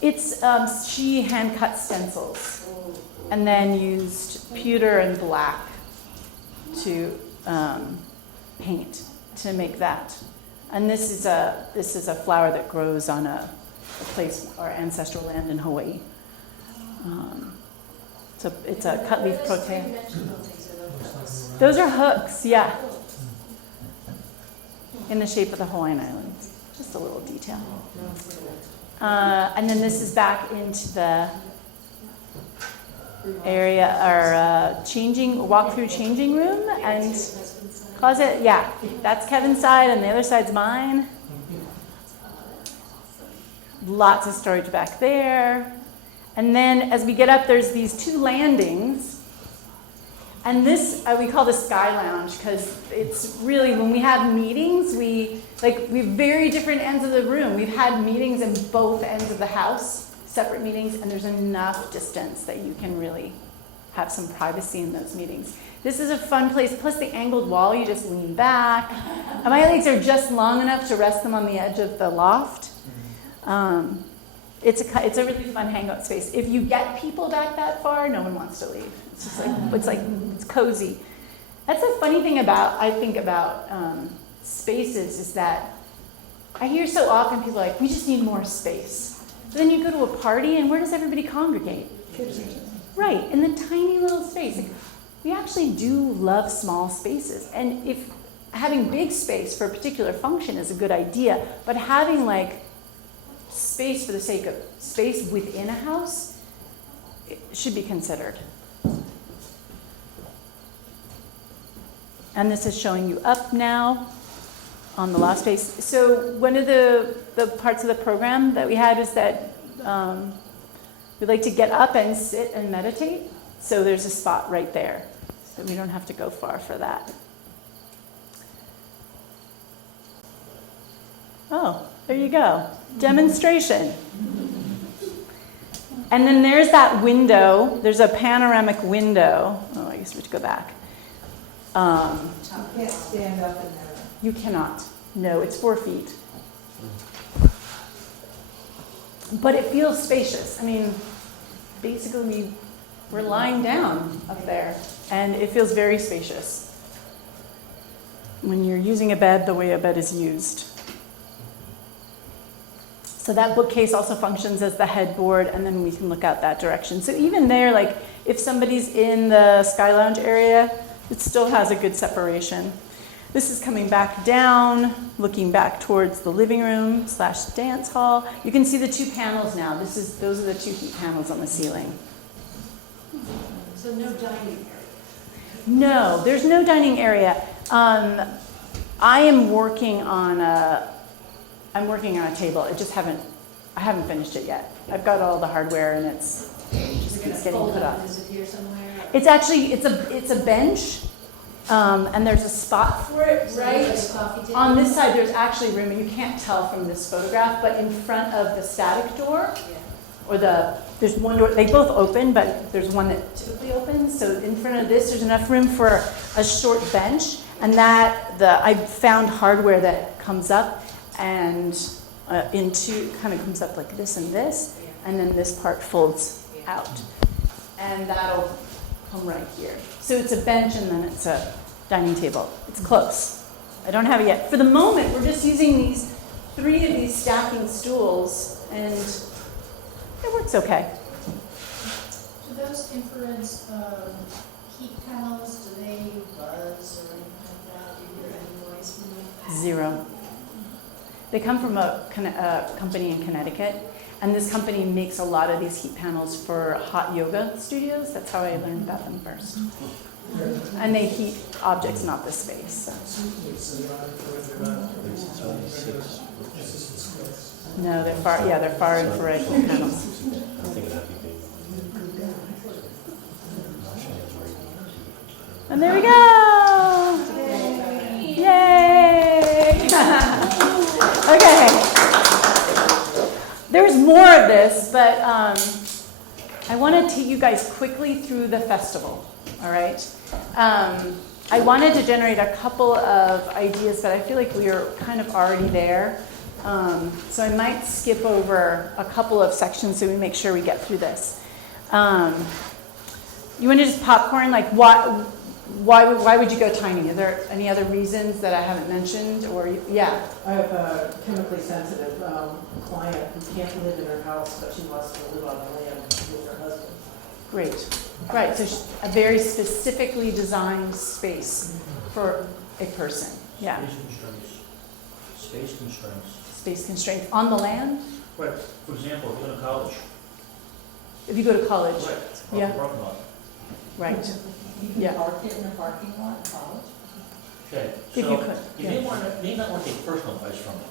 It's she hand cut stencils and then used pewter and black to paint to make that. And this is a flower that grows on a place, our ancestral land in Hawaii. So it's a cut leaf protea. Those are hooks, yeah. In the shape of the Hawaiian Islands. Just a little detail. And then this is back into the area, our walk-through changing room. And Closet, yeah. That's Kevin's side and the other side's mine. Lots of storage back there. And then as we get up, there's these 2 landings. And this, we call the Sky Lounge because it's really, when we have meetings, we have very different ends of the room. We've had meetings in both ends of the house, separate meetings, and there's enough distance that you can really have some privacy in those meetings. This is a fun place, plus the angled wall, you just lean back. And my legs are just long enough to rest them on the edge of the loft. It's a really fun hangout space. If you get people back that far, no one wants to leave. It's just it's cozy. That's a funny thing I think about spaces is that I hear so often people are like, we just need more space. But then you go to a party and where does everybody congregate? Kitchen. Right, in the tiny little space. We actually do love small spaces. And if having big space for a particular function is a good idea, but having space for the sake of space within a house, it should be considered. And this is showing you up now on the loft space. So one of the parts of the program that we had is that we like to get up and sit and meditate. So there's a spot right there. So we don't have to go far for that. Oh, there you go. Demonstration. And then there's that window. There's a panoramic window. Oh, I guess we have to go back. You can't stand up in there. You cannot. No, it's 4 feet. But it feels spacious. I mean, basically we're lying down up there, and it feels very spacious when you're using a bed the way a bed is used. So that bookcase also functions as the headboard, and then we can look out that direction. So even there, if somebody's in the Sky Lounge area, it still has a good separation. This is coming back down, looking back towards the living room / dance hall. You can see the 2 panels now. Those are the 2 heat panels on the ceiling. So no dining area? No, there's no dining area. I am working on a table. I haven't finished it yet. I've got all the hardware and it just keeps getting put up. Disappear somewhere? It's actually, it's a bench, and there's a spot for it, right? On this side, there's actually room, and you can't tell from this photograph, but in front of the static door, there's one door, they both open, but there's one that typically opens, so in front of this, there's enough room for a short bench, and I found hardware that comes up, and kind of comes up like this, and then this part folds out, and that'll come right here. So it's a bench and then it's a dining table. It's close. I don't have it yet. For the moment, we're just using 3 of these stacking stools, and it works okay. Do those infrared heat panels, do they buzz or anything like that? Do you hear any noise from them? 0. They come from a company in Connecticut, and this company makes a lot of these heat panels for hot yoga studios. That's how I learned about them first. And they heat objects, not the space. No, they're far infrared heat panels. And there we go! Yay! Okay. There's more of this, but I want to take you guys quickly through the festival, all right? I wanted to generate a couple of ideas, but I feel like we are kind of already there. So I might skip over a couple of sections so we make sure we get through this. You want to just popcorn, why would you go tiny? Are there any other reasons that I haven't mentioned? Yeah. I have a chemically sensitive client who can't live in her house, but she wants to live on the land with her husband. Great. Right, so a very specifically designed space for a person. Yeah. Space constraints. Space constraints on the land. Right, for example, if you go to college. If you go to college. Right. Yeah. Parking lot. Right. You can Yeah. park it in a parking lot in college. Okay, If you so could, you yeah. may not want to take personal advice from me.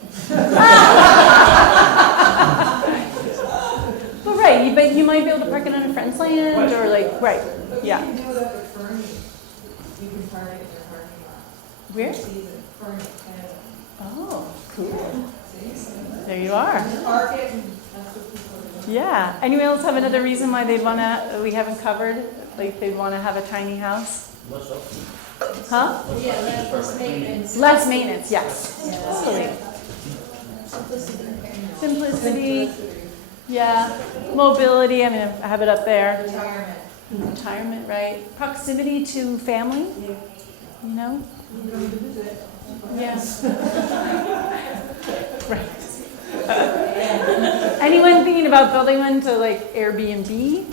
But right, but you might be able to park it on a friend's land or like, right, But you yeah. can do it up at Fernie. You can park it in your parking lot. Where? Season, Fernie, Canada. Oh, cool. See, so There you are. you park it and that's what people are doing. Yeah. Anyone else have another reason why they'd want to, we haven't covered, like they'd want to have a tiny house? Less up. Huh? Yeah, less maintenance. Less maintenance, yes. Yeah. Totally. Simplicity. Simplicity, yeah. Mobility, I mean, I have it up there. Retirement. Retirement, right? Proximity to family, you know? You go to visit. Yes. Right. Anyone thinking about building one to like Airbnb? Anyone?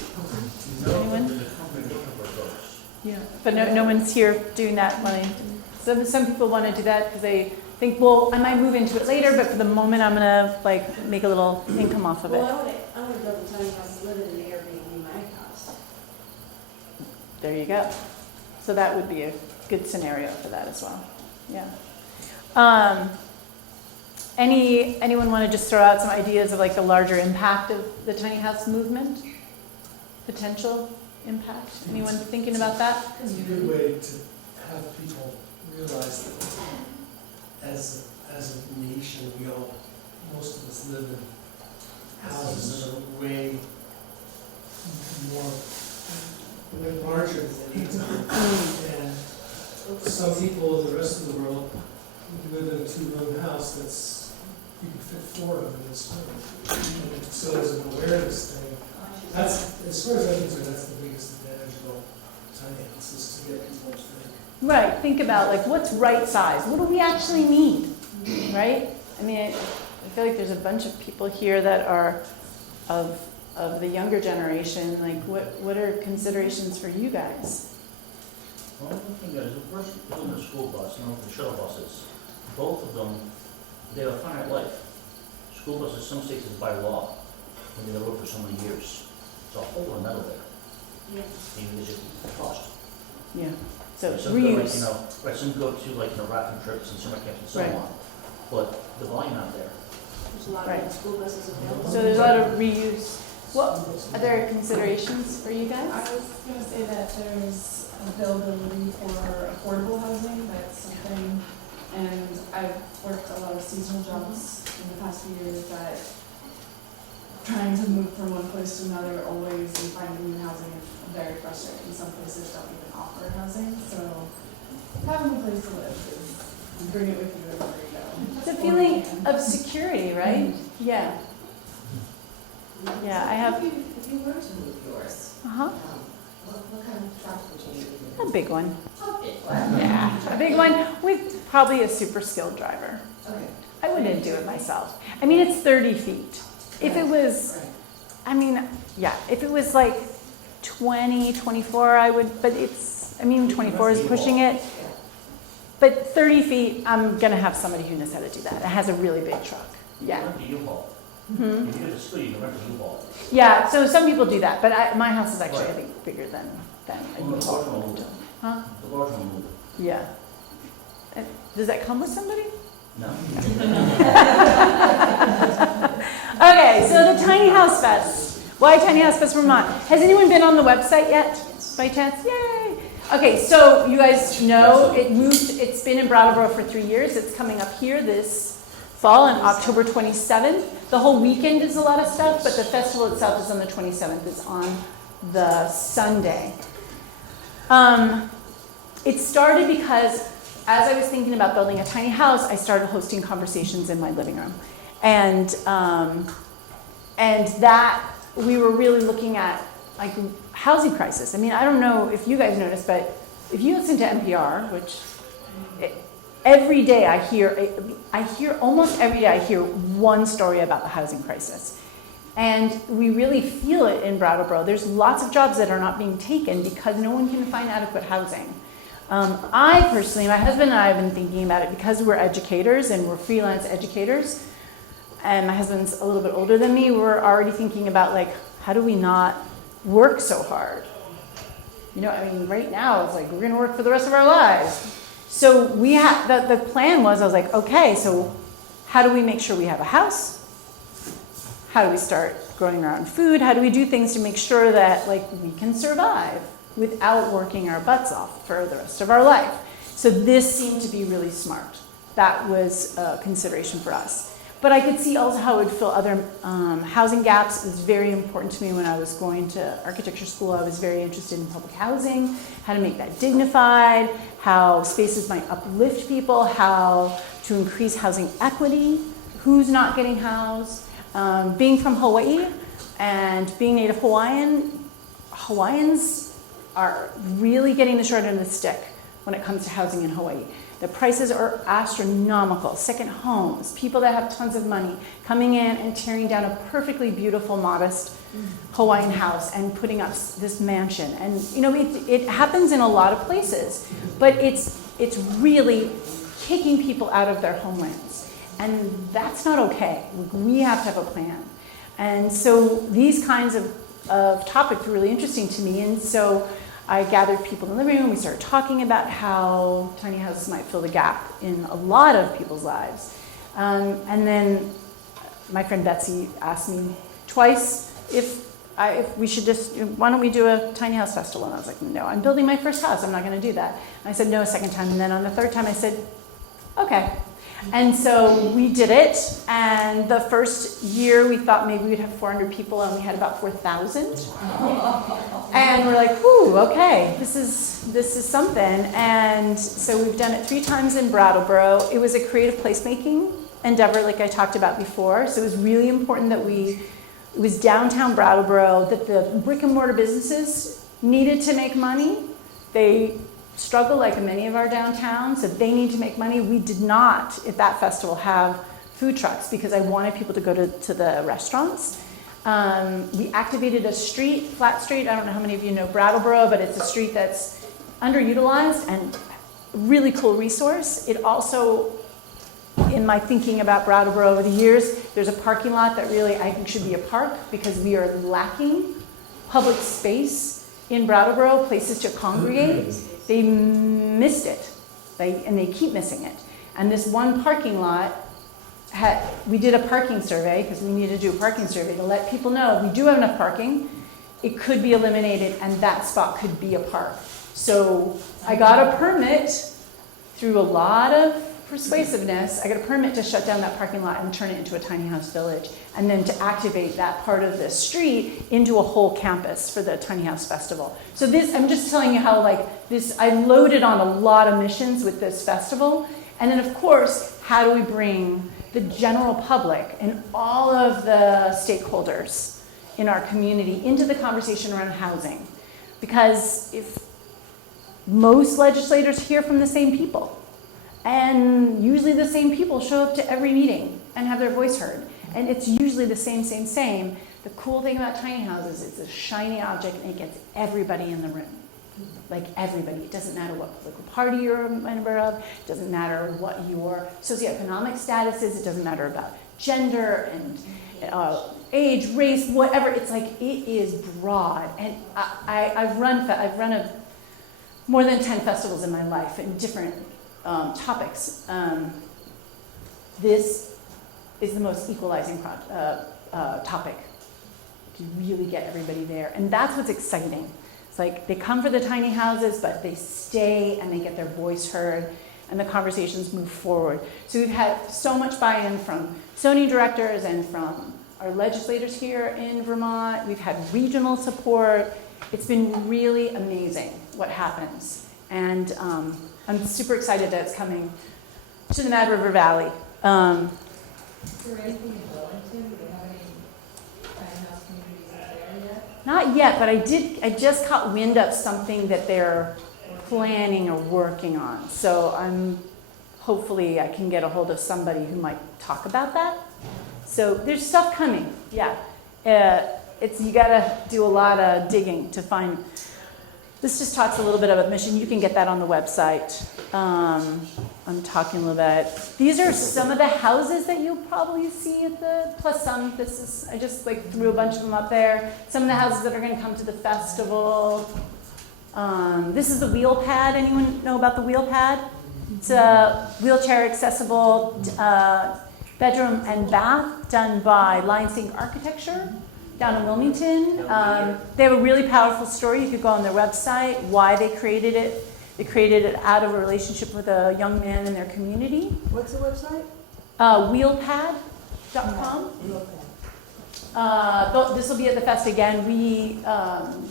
There's a company looking for those. Yeah. But no one's here doing that money. Some people want to do that because they think, well, I might move into it later, but for the moment I'm gonna like make a little income off of it. Well, I want to build a tiny house, live in an Airbnb, my house. There you go. So that would be a good scenario for that as well. Yeah. Anyone want to just throw out some ideas of like the larger impact of the tiny house movement? Potential impact? Anyone thinking about that? It's a good way to have people realize that as a nation, most of us live in houses that are way larger than they need to be. And some people in the rest of the world live in a two-room house you can fit 4 of them in this room. And so there's an awareness thing. That's, as far as I'm concerned, that's the biggest advantage of tiny houses, to get people to think. Right. Think about like what's right size. What do we actually need? Right? I mean, I feel like there's a bunch of people here that are of the younger generation. Like, what are considerations for you guys? Well, one thing is, first, building a school bus, the shuttle buses, both of them, they have a finite life. School buses, some states is by law, when they're over for so many years. It's a hole in metal there. Maybe they just cost. Yeah. So Some go, like, reuse. some go to like, rafting trips and summer camps and so Right. on. But the volume out there. There's a lot Right. of school buses available. So there's a lot of reuse. What other considerations for you I guys? was gonna say that there's availability for affordable housing, that's something, and I've worked a lot of seasonal jobs in the past few years that trying to move from one place to another always and finding new housing is very frustrating. Some places don't even offer housing, so having a place to live is, bring it with you everywhere you go. It's a feeling of security, right? Yeah. Yeah, I have. If you were to move yours, Uh-huh. what kind of truck would you need? A big one. Okay. Yeah, a big one with probably a super skilled driver. Okay. I wouldn't do it myself. I mean, it's 30 feet. If it was, I mean, yeah, if it was like 20, 24, I would, but it's, I mean, 24 is pushing it. But 30 feet, I'm going to have somebody who knows how to do that. It has a really big truck. Yeah. Rent a U-Haul. Hmm? If you have a school, you can rent a U-Haul. Yeah, so some people do that, but my house is actually, I Right. think, bigger than a Well, the large one will move it. Huh? The large one will move it. Yeah. Does that come with somebody? No? Okay, so the Tiny House Fest. Why Tiny House Fest Vermont? Has anyone been on the website yet, by chance? Yay! Okay, so you guys know it moved, it's been in Brattleboro for 3 years. It's coming up here this fall on October 27th. The whole weekend is a lot of stuff, but the festival itself is on the 27th. It's on the Sunday. It started because as I was thinking about building a tiny house, I started hosting conversations in my living room. And that we were really looking at like housing crisis. I mean, I don't know if you guys noticed, but if you listen to NPR, which every day I hear almost every day I hear one story about the housing crisis. And we really feel it in Brattleboro. There's lots of jobs that are not being taken because no one can find adequate housing. I personally, my husband and I have been thinking about it because we're educators and we're freelance educators. And my husband's a little bit older than me. We're already thinking about like, how do we not work so hard? You know, I mean, right now it's like we're going to work for the rest of our lives. So we had, the plan was, I was like, okay, so how do we make sure we have a house? How do we start growing our own food? How do we do things to make sure that like we can survive without working our butts off for the rest of our life? So this seemed to be really smart. That was a consideration for us. But I could see also how it would fill other housing gaps. It was very important to me when I was going to architecture school. I was very interested in public housing, how to make that dignified, how spaces might uplift people, how to increase housing equity, who's not getting housed. Being from Hawaii and being Native Hawaiian, Hawaiians are really getting the short end of the stick when it comes to housing in Hawaii. The prices are astronomical. Second homes, people that have tons of money coming in and tearing down a perfectly beautiful, modest Hawaiian house and putting up this mansion. And you know, it happens in a lot of places, but it's really kicking people out of their homelands. And that's not okay. We have to have a plan. And so these kinds of topics were really interesting to me. And so I gathered people in the living room. We started talking about how tiny houses might fill the gap in a lot of people's lives. And then my friend Betsy asked me twice if we should just, why don't we do a tiny house festival? And I was like, no, I'm building my first house. I'm not going to do that. And I said no a second time. And then on the third time I said, okay. And so we did it, and the first year we thought maybe we'd have 400 people, and we had about 4,000. And we're like, whew, okay, this is something. And so we've done it 3 times in Brattleboro. It was a creative placemaking endeavor, like I talked about before. So it was really important that it was downtown Brattleboro, that the brick and mortar businesses needed to make money. They struggle like many of our downtowns, so they need to make money. We did not, at that festival, have food trucks because I wanted people to go to the restaurants. We activated a street, Flat Street. I don't know how many of you know Brattleboro, but it's a street that's underutilized and a really cool resource. It also, in my thinking about Brattleboro over the years, there's a parking lot that really I think should be a park because we are lacking public space in Brattleboro, places to congregate. They missed it, and they keep missing it. And this one parking lot, we did a parking survey, because we needed to do a parking survey to let people know we do have enough parking, it could be eliminated, and that spot could be a park. So I got a permit through a lot of persuasiveness. I got a permit to shut down that parking lot and turn it into a tiny house village, and then to activate that part of the street into a whole campus for the tiny house festival. So this, I'm just telling you how I loaded on a lot of missions with this festival. And then of course, how do we bring the general public and all of the stakeholders in our community into the conversation around housing? Because if most legislators hear from the same people, and usually the same people show up to every meeting and have their voice heard. And it's usually the same. The cool thing about tiny houses, it's a shiny object and it gets everybody in the room. Like everybody. It doesn't matter what political party you're a member of. It doesn't matter what your socioeconomic status is. It doesn't matter about gender and age, race, whatever. It's like, it is broad. And I've run more than 10 festivals in my life in different topics. This is the most equalizing topic to really get everybody there. And that's what's exciting. It's like they come for the tiny houses, but they stay and they get their voice heard and the conversations move forward. So we've had so much buy-in from zoning directors and from our legislators here in Vermont. We've had regional support. It's been really amazing what happens. And I'm super excited that it's coming to the Mad River Valley. Is there anything in Burlington? Do they have any tiny house communities in there yet? Not yet, but I just caught wind of something that they're planning or working on. So hopefully I can get a hold of somebody who might talk about that. So there's stuff coming, yeah. You gotta do a lot of digging to find. This just talks a little bit about mission. You can get that on the website. I'm talking a little bit. These are some of the houses that you'll probably see plus some. I just threw a bunch of them up there. Some of the houses that are gonna come to the festival. This is the wheel pad. Anyone know about the wheel pad? It's a wheelchair accessible bedroom and bath done by Lionsink Architecture down in Wilmington. They have a really powerful story. You could go on their website, why they created it. They created it out of a relationship with a young man in their community. What's the website? Wheelpad.com. This will be at the fest again.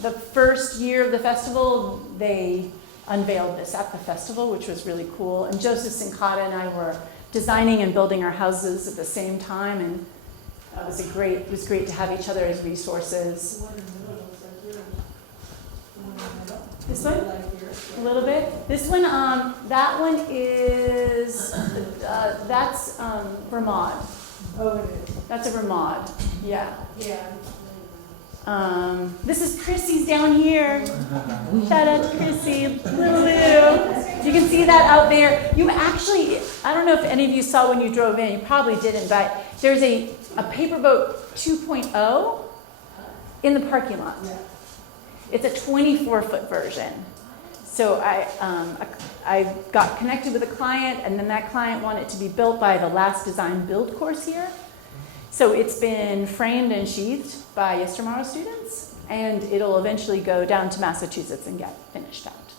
The first year of the festival, they unveiled this at the festival, which was really cool. And Joseph Sincata and I were designing and building our houses at the same time, and it was great to have each other as resources. This one? A little bit. This one, that one is, that's Vermont. Oh, it is. That's a Vermont, yeah. Yeah. This is Chrissy's down here. Shout out to Chrissy, little Lou. You can see that out there. You actually, I don't know if any of you saw when you drove in, you probably didn't, but there's a Paperboat 2.0 in the parking lot. Yeah. It's a 24-foot version. So I got connected with a client, and then that client wanted it to be built by the last design build course here. So it's been framed and sheathed by Yestermorrow students, and it'll eventually go down to Massachusetts and get finished out.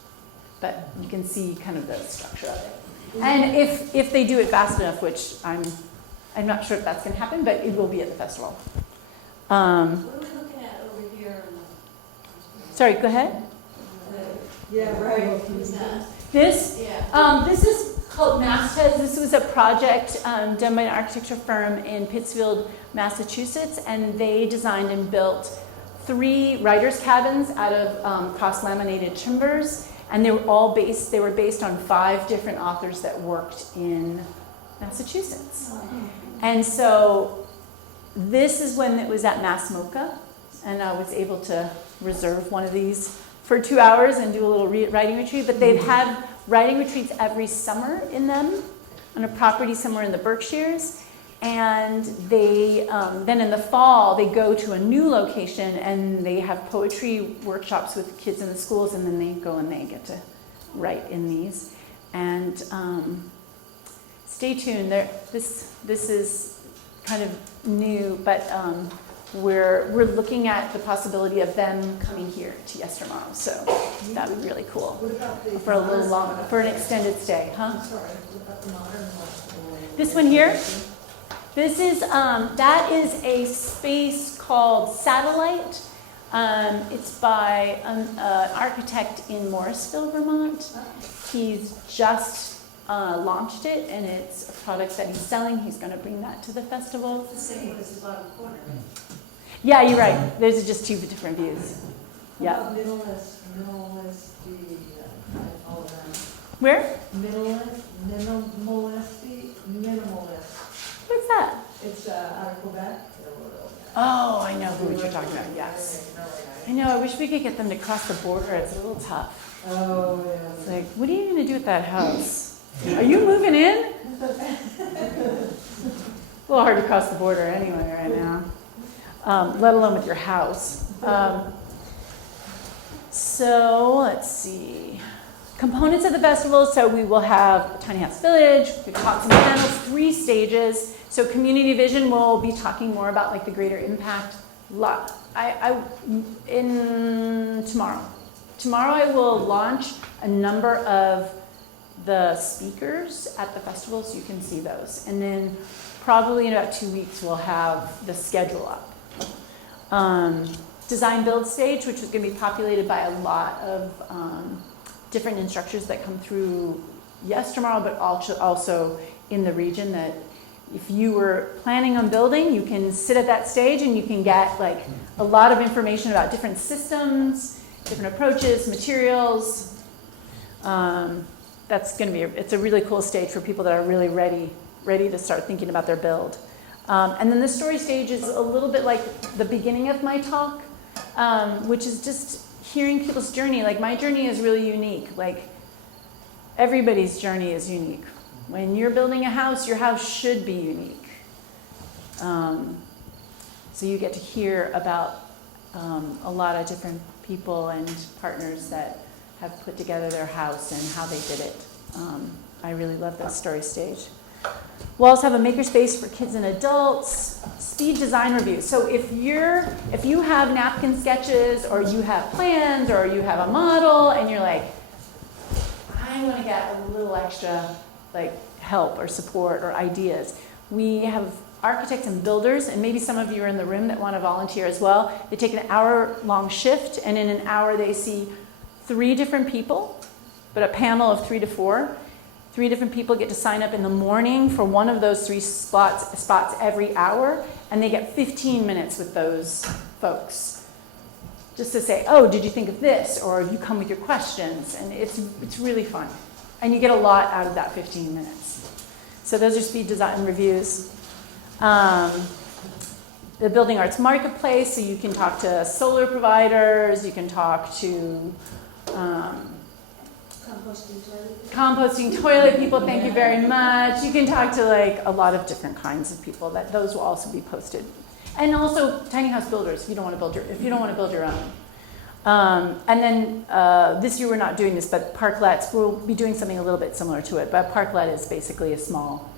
But you can see kind of the structure of it. And if they do it fast enough, which I'm not sure if that's going to happen, but it will be at the festival. What are we looking at over here? Sorry, go ahead. Yeah, right. Who's that? This? Yeah. This is called Mastheads. This was a project done by an architecture firm in Pittsfield, Massachusetts, and they designed and built 3 writers' cabins out of cross-laminated timbers, and they were based on 5 different authors that worked in Massachusetts. And so this is when it was at Mass MoCA, and I was able to reserve one of these for 2 hours and do a little writing retreat, but they've had writing retreats every summer in them on a property somewhere in the Berkshires. And they then in the fall, they go to a new location and they have poetry workshops with kids in the schools, and then they go and they get to write in these. And stay tuned. This is kind of new, but we're looking at the possibility of them coming here to Yestermorrow. So that would be really cool What about the for a little longer, for an extended stay, huh? I'm sorry, what about the modern one? This one here. This is, that is a space called Satellite. It's by an architect in Morrisville, Vermont. He's just launched it, and it's a product that he's selling. He's going to bring that to the festival. It's the same one as the bottom corner. Yeah, you're right. Those are just 2 different views. Yeah. Minimalist, all of them. Where? Minimalist. What's that? It's out of Quebec. Oh, I know who you're talking about. Yes. I know. I wish we could get them to cross the border. It's a little tough. Oh, It's like, what are you going to do with that house? Are you moving in? A little hard to cross the border anyway right now, let alone with your house. So let's see. Components of the festival. So we will have Tiny House Village, we've talked some panels, 3 stages. So community vision will be talking more about like the greater impact. Tomorrow I will launch a number of the speakers at the festival, so you can see those. And then probably in about 2 weeks we'll have the schedule up. Design build stage, which is going to be populated by a lot of different instructors that come through Yestermorrow, but also in the region, that if you were planning on building, you can sit at that stage and you can get like a lot of information about different systems, different approaches, materials. That's going to be, it's a really cool stage for people that are really ready to start thinking about their build. And then the story stage is a little bit like the beginning of my talk, which is just hearing people's journey. Like my journey is really unique. Like everybody's journey is unique. When you're building a house, your house should be unique. So you get to hear about a lot of different people and partners that have put together their house and how they did it. I really love that story stage. We'll also have a makerspace for kids and adults. Speed design review. So if you have napkin sketches, or you have plans, or you have a model, and you're like, I want to get a little extra help or support or ideas, we have architects and builders, and maybe some of you are in the room that want to volunteer as well. They take an hour-long shift, and in an hour they see 3 different people, but a panel of 3 to 4. 3 different people get to sign up in the morning for one of those 3 spots every hour, and they get 15 minutes with those folks. Just to say, oh, did you think of this? Or you come with your questions, and it's really fun. And you get a lot out of that 15 minutes. So those are speed design reviews. The Building Arts Marketplace, so you can talk to solar providers, you can talk to composting toilet people, thank you very much. You can talk to a lot of different kinds of people. Those will also be posted. And also tiny house builders if you don't want to build your own. And then this year we're not doing this, but parklets, we'll be doing something a little bit similar to it. But parklet is basically a small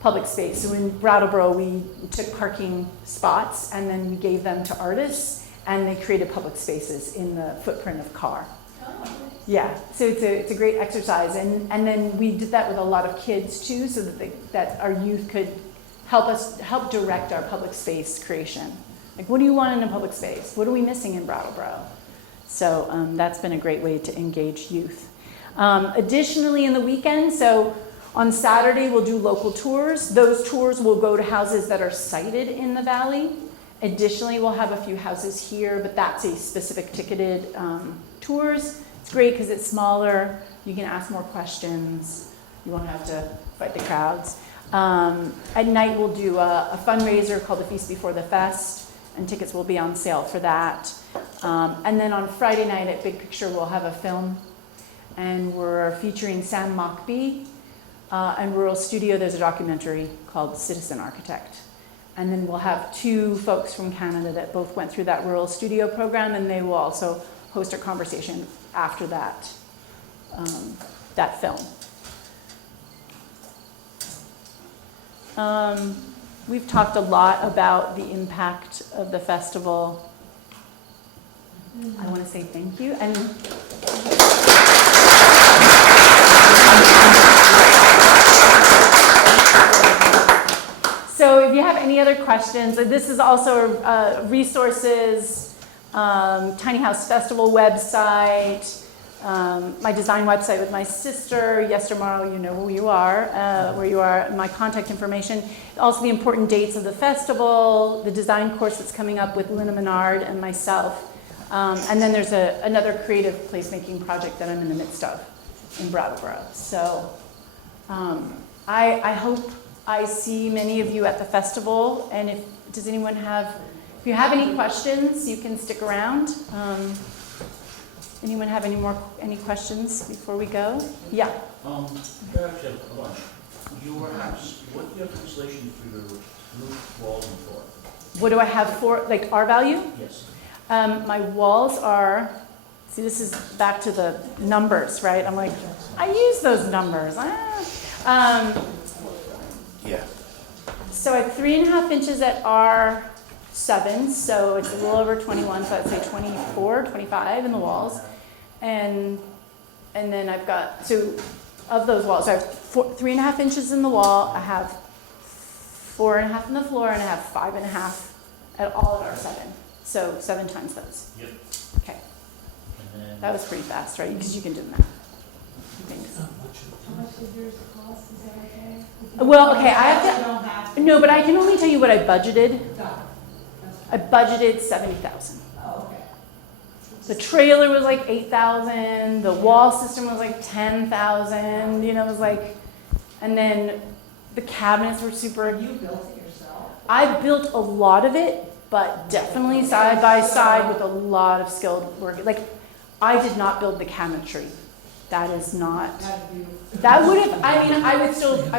public space. So in Brattleboro, we took parking spots and then we gave them to artists, and they created public spaces in the footprint of car. Yeah, so it's a great exercise, and then we did that with a lot of kids too, so that our youth could help direct our public space creation. What do you want in a public space? What are we missing in Brattleboro? So that's been a great way to engage youth. Additionally, in the weekend, so on Saturday we'll do local tours. Those tours will go to houses that are sited in the valley. Additionally, we'll have a few houses here, but that's a specific ticketed tours. It's great because it's smaller. You can ask more questions. You won't have to fight the crowds. At night, we'll do a fundraiser called the Feast Before the Fest, and tickets will be on sale for that. And then on Friday night at Big Picture, we'll have a film, and we're featuring Sam Mockbee. And Rural Studio, there's a documentary called Citizen Architect. And then we'll have 2 folks from Canada that both went through that Rural Studio program, and they will also host a conversation after that film. We've talked a lot about the impact of the festival. I want to say thank you. And so if you have any other questions, this is also resources, Tiny House Festival website, my design website with my sister, Yestermorrow, you know where you are, my contact information. Also the important dates of the festival, the design course that's coming up with Lynna Menard and myself. And then there's another creative placemaking project that I'm in the midst of in Brattleboro. So I hope I see many of you at the festival, and if you have any questions, you can stick around. Anyone have any questions before we go? Yeah. There actually have a bunch. What do you have insulation for your roof, walls, and floor? What do I have for R value? Yes. My walls are, see, this is back to the numbers, right? I'm like, I use those numbers. Yeah. So I have 3.5 inches at R7, so it's a little over 21, so I'd say 24, 25 in the walls. And then I've got, so of those walls, I have 3.5 inches in the wall, I have 4.5 in the floor, and I have 5.5 at all at R7. So 7 times those. Yep. Okay. And then That was pretty fast, right? Because you can do the math. Thanks. How much does yours cost, is that okay? Well, okay, I You have don't have to, no, but I can only tell you what I budgeted. Got I budgeted 70,000. Oh, okay. The trailer was like 8,000. The wall system was like 10,000. You know, it was like, and then the cabinets were super. You built it yourself? I built a lot of it, but definitely side by side with a lot of skilled work. Like, I did not build the cabinetry. That is not. That would have, I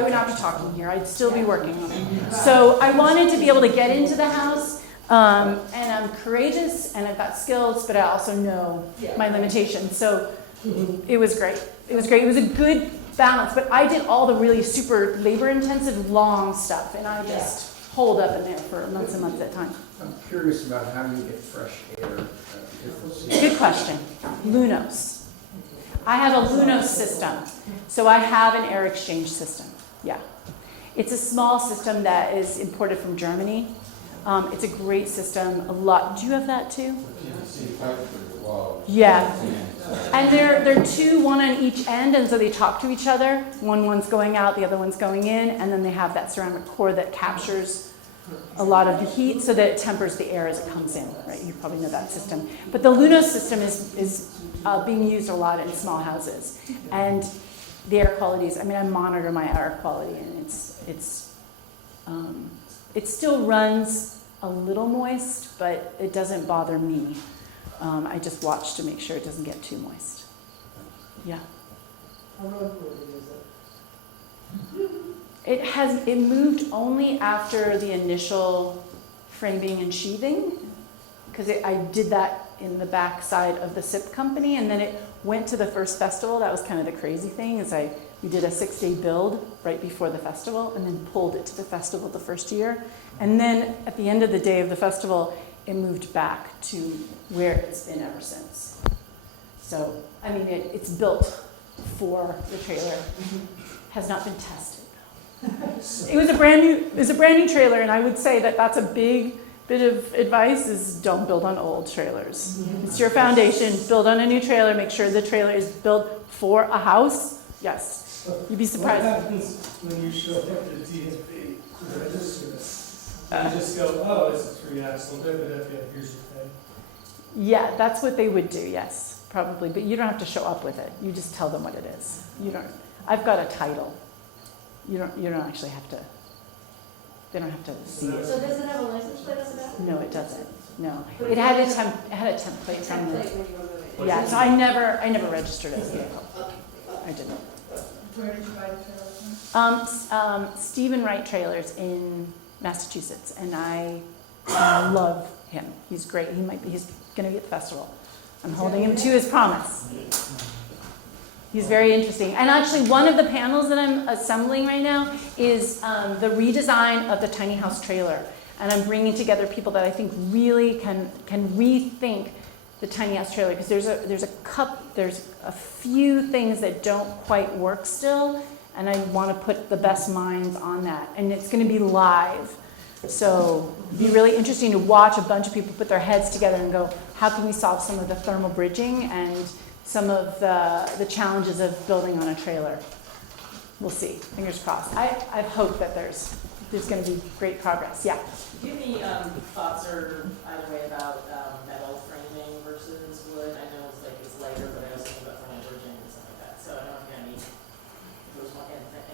would not be talking here. I'd still be working on it. So I wanted to be able to get into the house, and I'm courageous, and I've got skills, but I also know my limitations. So it was great. It was great. It was a good balance, but I did all the really super labor-intensive, long stuff, and I just holed up in there for months and months at a time. I'm curious about how you get fresh air at different seasons. Good question. Lunos. I have a Lunos system, so I have an air exchange system. Yeah. It's a small system that is imported from Germany. It's a great system. A lot. Do you have that too? Yeah. And they're two, one on each end, and so they talk to each other. One's going out, the other one's going in, and then they have that ceramic core that captures a lot of the heat so that it tempers the air as it comes in, right? You probably know that system. But the Lunos system is being used a lot in small houses. And the air quality is, I mean, I monitor my air quality, and it still runs a little moist, but it doesn't bother me. I just watch to make sure it doesn't get too moist. Yeah. How roadworthy is it? It moved only after the initial framing and sheathing, because I did that in the back side of the SIP company, and then it went to the first festival. That was kind of the crazy thing, is we did a 6-day build right before the festival, and then pulled it to the festival the first year. And then at the end of the day of the festival, it moved back to where it's been ever since. So, I mean, it's built for the trailer, has not been tested. It was a brand new trailer, and I would say that that's a big bit of advice is don't build on old trailers. It's your foundation. Build on a new trailer. Make sure the trailer is built for a house. Yes. You'd be surprised. What happens when you show up at the DMV to register this? You just go, oh, it's a 3-axle, here's your thing. Yeah, that's what they would do, yes, probably. But you don't have to show up with it. You just tell them what it is. I've got a title. You don't actually have to, they don't have to see it. So does it have a license plate on the back? No, it doesn't. No. It had a template from the, Template when you remove it. yeah, so I never registered as a vehicle. I didn't. Where did you buy the trailer from? Stephen Wright Trailers in Massachusetts, and I love him. He's great. He's going to be at the festival. I'm holding him to his promise. He's very interesting. And actually, one of the panels that I'm assembling right now is the redesign of the tiny house trailer. And I'm bringing together people that I think really can rethink the tiny house trailer, because there's a few things that don't quite work still, and I want to put the best minds on that. And it's going to be live. So it'd be really interesting to watch a bunch of people put their heads together and go, how can we solve some of the thermal bridging and some of the challenges of building on a trailer? We'll see. Fingers crossed. I hope that there's going to be great progress. Yeah. Do you have any thoughts or either way about metal framing versus wood? I know it's lighter, but I also think about thermal bridging and stuff like that. So I don't know if you have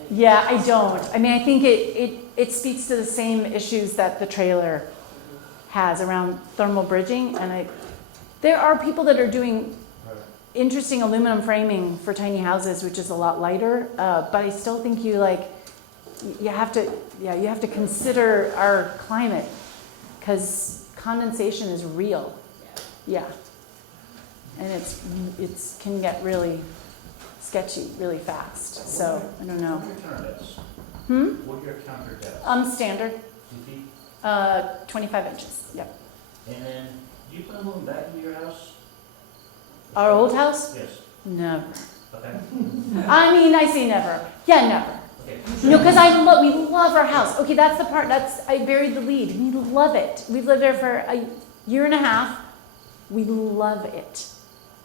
any. Yeah, I don't. I mean, I think it speaks to the same issues that the trailer has around thermal bridging, and there are people that are doing interesting aluminum framing for tiny houses, which is a lot lighter. But I still think you have to consider our climate, because condensation is real. Yeah, and it can get really sketchy really fast. So I don't know. What are your counter depths? What are your counter depths? Standard. 2 feet? 25 inches. Yep. And then, do you plan on moving back into your house? Our old house? Yes. Never. Okay. I mean, I say never. Yeah, never. Okay. No, because we love our house. Okay, that's the part. I buried the lead. We love it. We've lived there for a year and a half. We love it.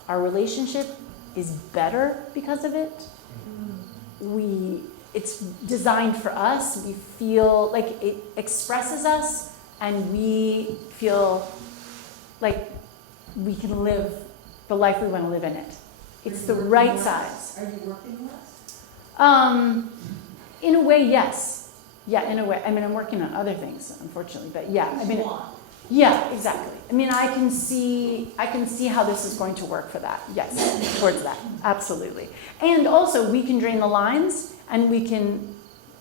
Our relationship is better because of it. It's designed for us. We feel like it expresses us, and we feel like we can live the life we want to live in it. It's the right size. Are you working less? In a way, yes. Yeah, in a way. I mean, I'm working on other things, unfortunately, but yeah. I mean, yeah, exactly. I mean, I can see how this is going to work for that. Yes, towards that, absolutely. And also, we can drain the lines, and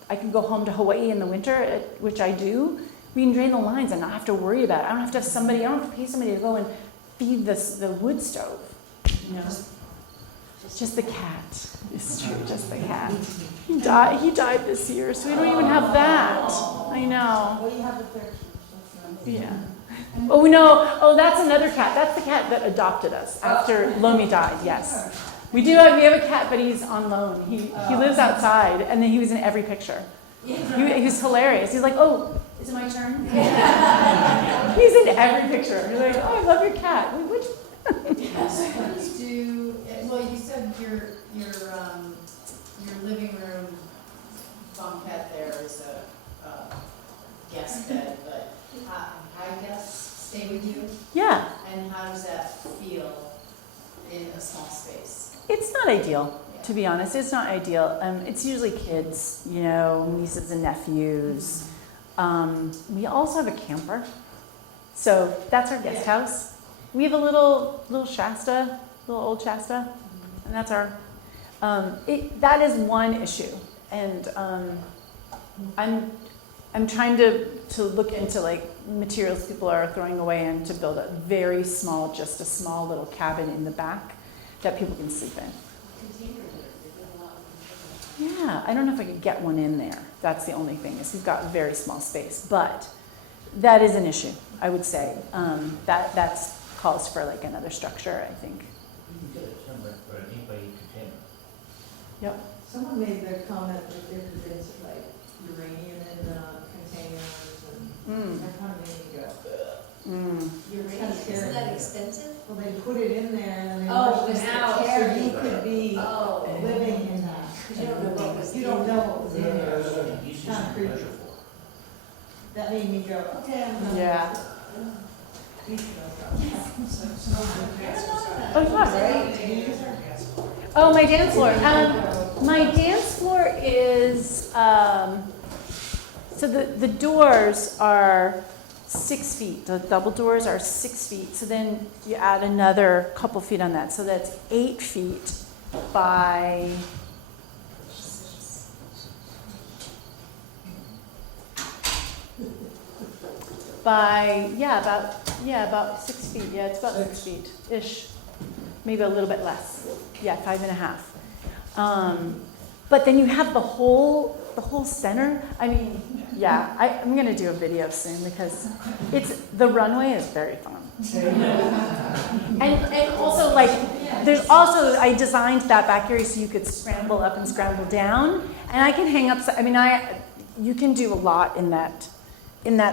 I can go home to Hawaii in the winter, which I do. We can drain the lines and not have to worry about it. I don't have to pay somebody to go and feed the wood stove. You know? Just the cat. It's true, just the cat. He died this year, so we don't even have that. I know. Well, you have the pictures, that's nice. Yeah. Oh no, oh that's another cat. That's the cat that adopted us after Lomi died, yes. We have a cat, but he's on loan. He lives outside, and then he was in every picture. He was hilarious. He's like, oh, is it my turn? He's in every picture. You're like, oh, I love your cat. Wait, which? So what do you do, well, you said your living room bunket there is a guest bed, but how guests stay with you? Yeah, And how does that feel in a small space? it's not ideal, to be honest. It's not ideal. It's usually kids, nieces and nephews. We also have a camper. So that's our guest house. We have a little Shasta, little old Shasta, and that's our, that is one issue. And I'm trying to look into like materials people are throwing away and to build just a small little cabin in the back that people can sleep in. Yeah, I don't know if I could get one in there. That's the only thing, is we've got a very small space, but that is an issue, I would say. That's calls for like another structure, I think. You can get it somewhere for an 8x8 container. Yep. Someone made the comment that there could be like uranium in the containers, and I kind of made me go, Uranium, isn't that expensive? well, they put it in there and then they Oh, pushed it now. out, so you could be Oh. living in that. Because you don't know what was You don't know in what was in there. That's what the easiest Kind of creepy. measure for. That made me go, okay, I'm done. Yeah. We should go. Oh, yeah. Oh, my dance floor. My dance floor is, so the doors are 6 feet. The double doors are 6 feet. So then you add another couple feet on that. So that's 8 feet by, about 6 feet. Yeah, it's about 6 feet-ish. Maybe a little bit less. Yeah, 5.5. But then you have the whole center. I mean, yeah, I'm gonna do a video soon because the runway is very fun. And also like, I designed that back area so you could scramble up and scramble down. And I can hang upside, you can do a lot in that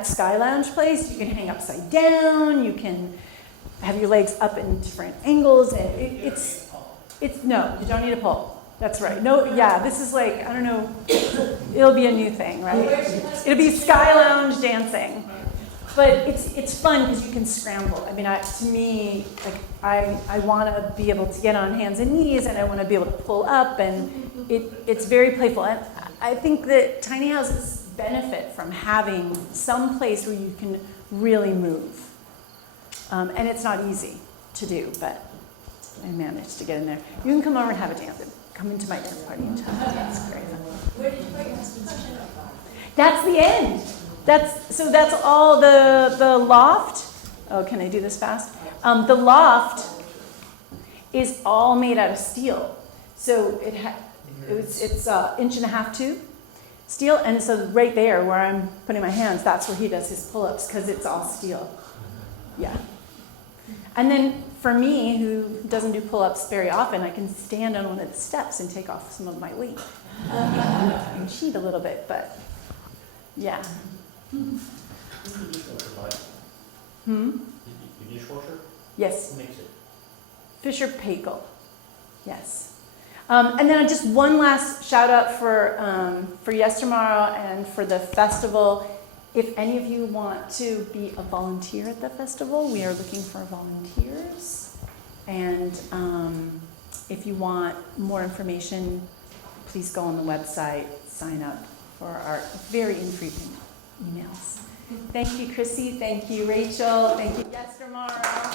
Sky Lounge place. You can hang upside down, you can have your legs up in different angles, and no, you don't need a pole. That's right. No, yeah, this is like, I don't know, it'll be a new thing, right? It'll be Sky Lounge dancing. But it's fun because you can scramble. To me, like, I want to be able to get on hands and knees, and I want to be able to pull up, and it's very playful. And I think that tiny houses benefit from having some place where you can really move. And it's not easy to do, but I managed to get in there. You can come over and have a dance. Come into my dance party and tell me. It's great. Where did you put your husband's? That's the end. That's all the loft. Oh, can I do this fast? The loft is all made out of steel. So it's 1.5 inch tube steel, and so right there where I'm putting my hands, that's where he does his pull-ups because it's all steel. Yeah. And then for me, who doesn't do pull-ups very often, I can stand on one of the steps and take off some of my weight and cheat a little bit, but yeah. Your dishwasher? Yes. Who makes it? Fisher Paykel. Yes. And then just one last shout out for Yestermorrow and for the festival. If any of you want to be a volunteer at the festival, we are looking for volunteers. And if you want more information, please go on the website, sign up for our very infrequent emails. Thank you, Chrissy. Thank you, Rachel. Thank you, Yestermorrow.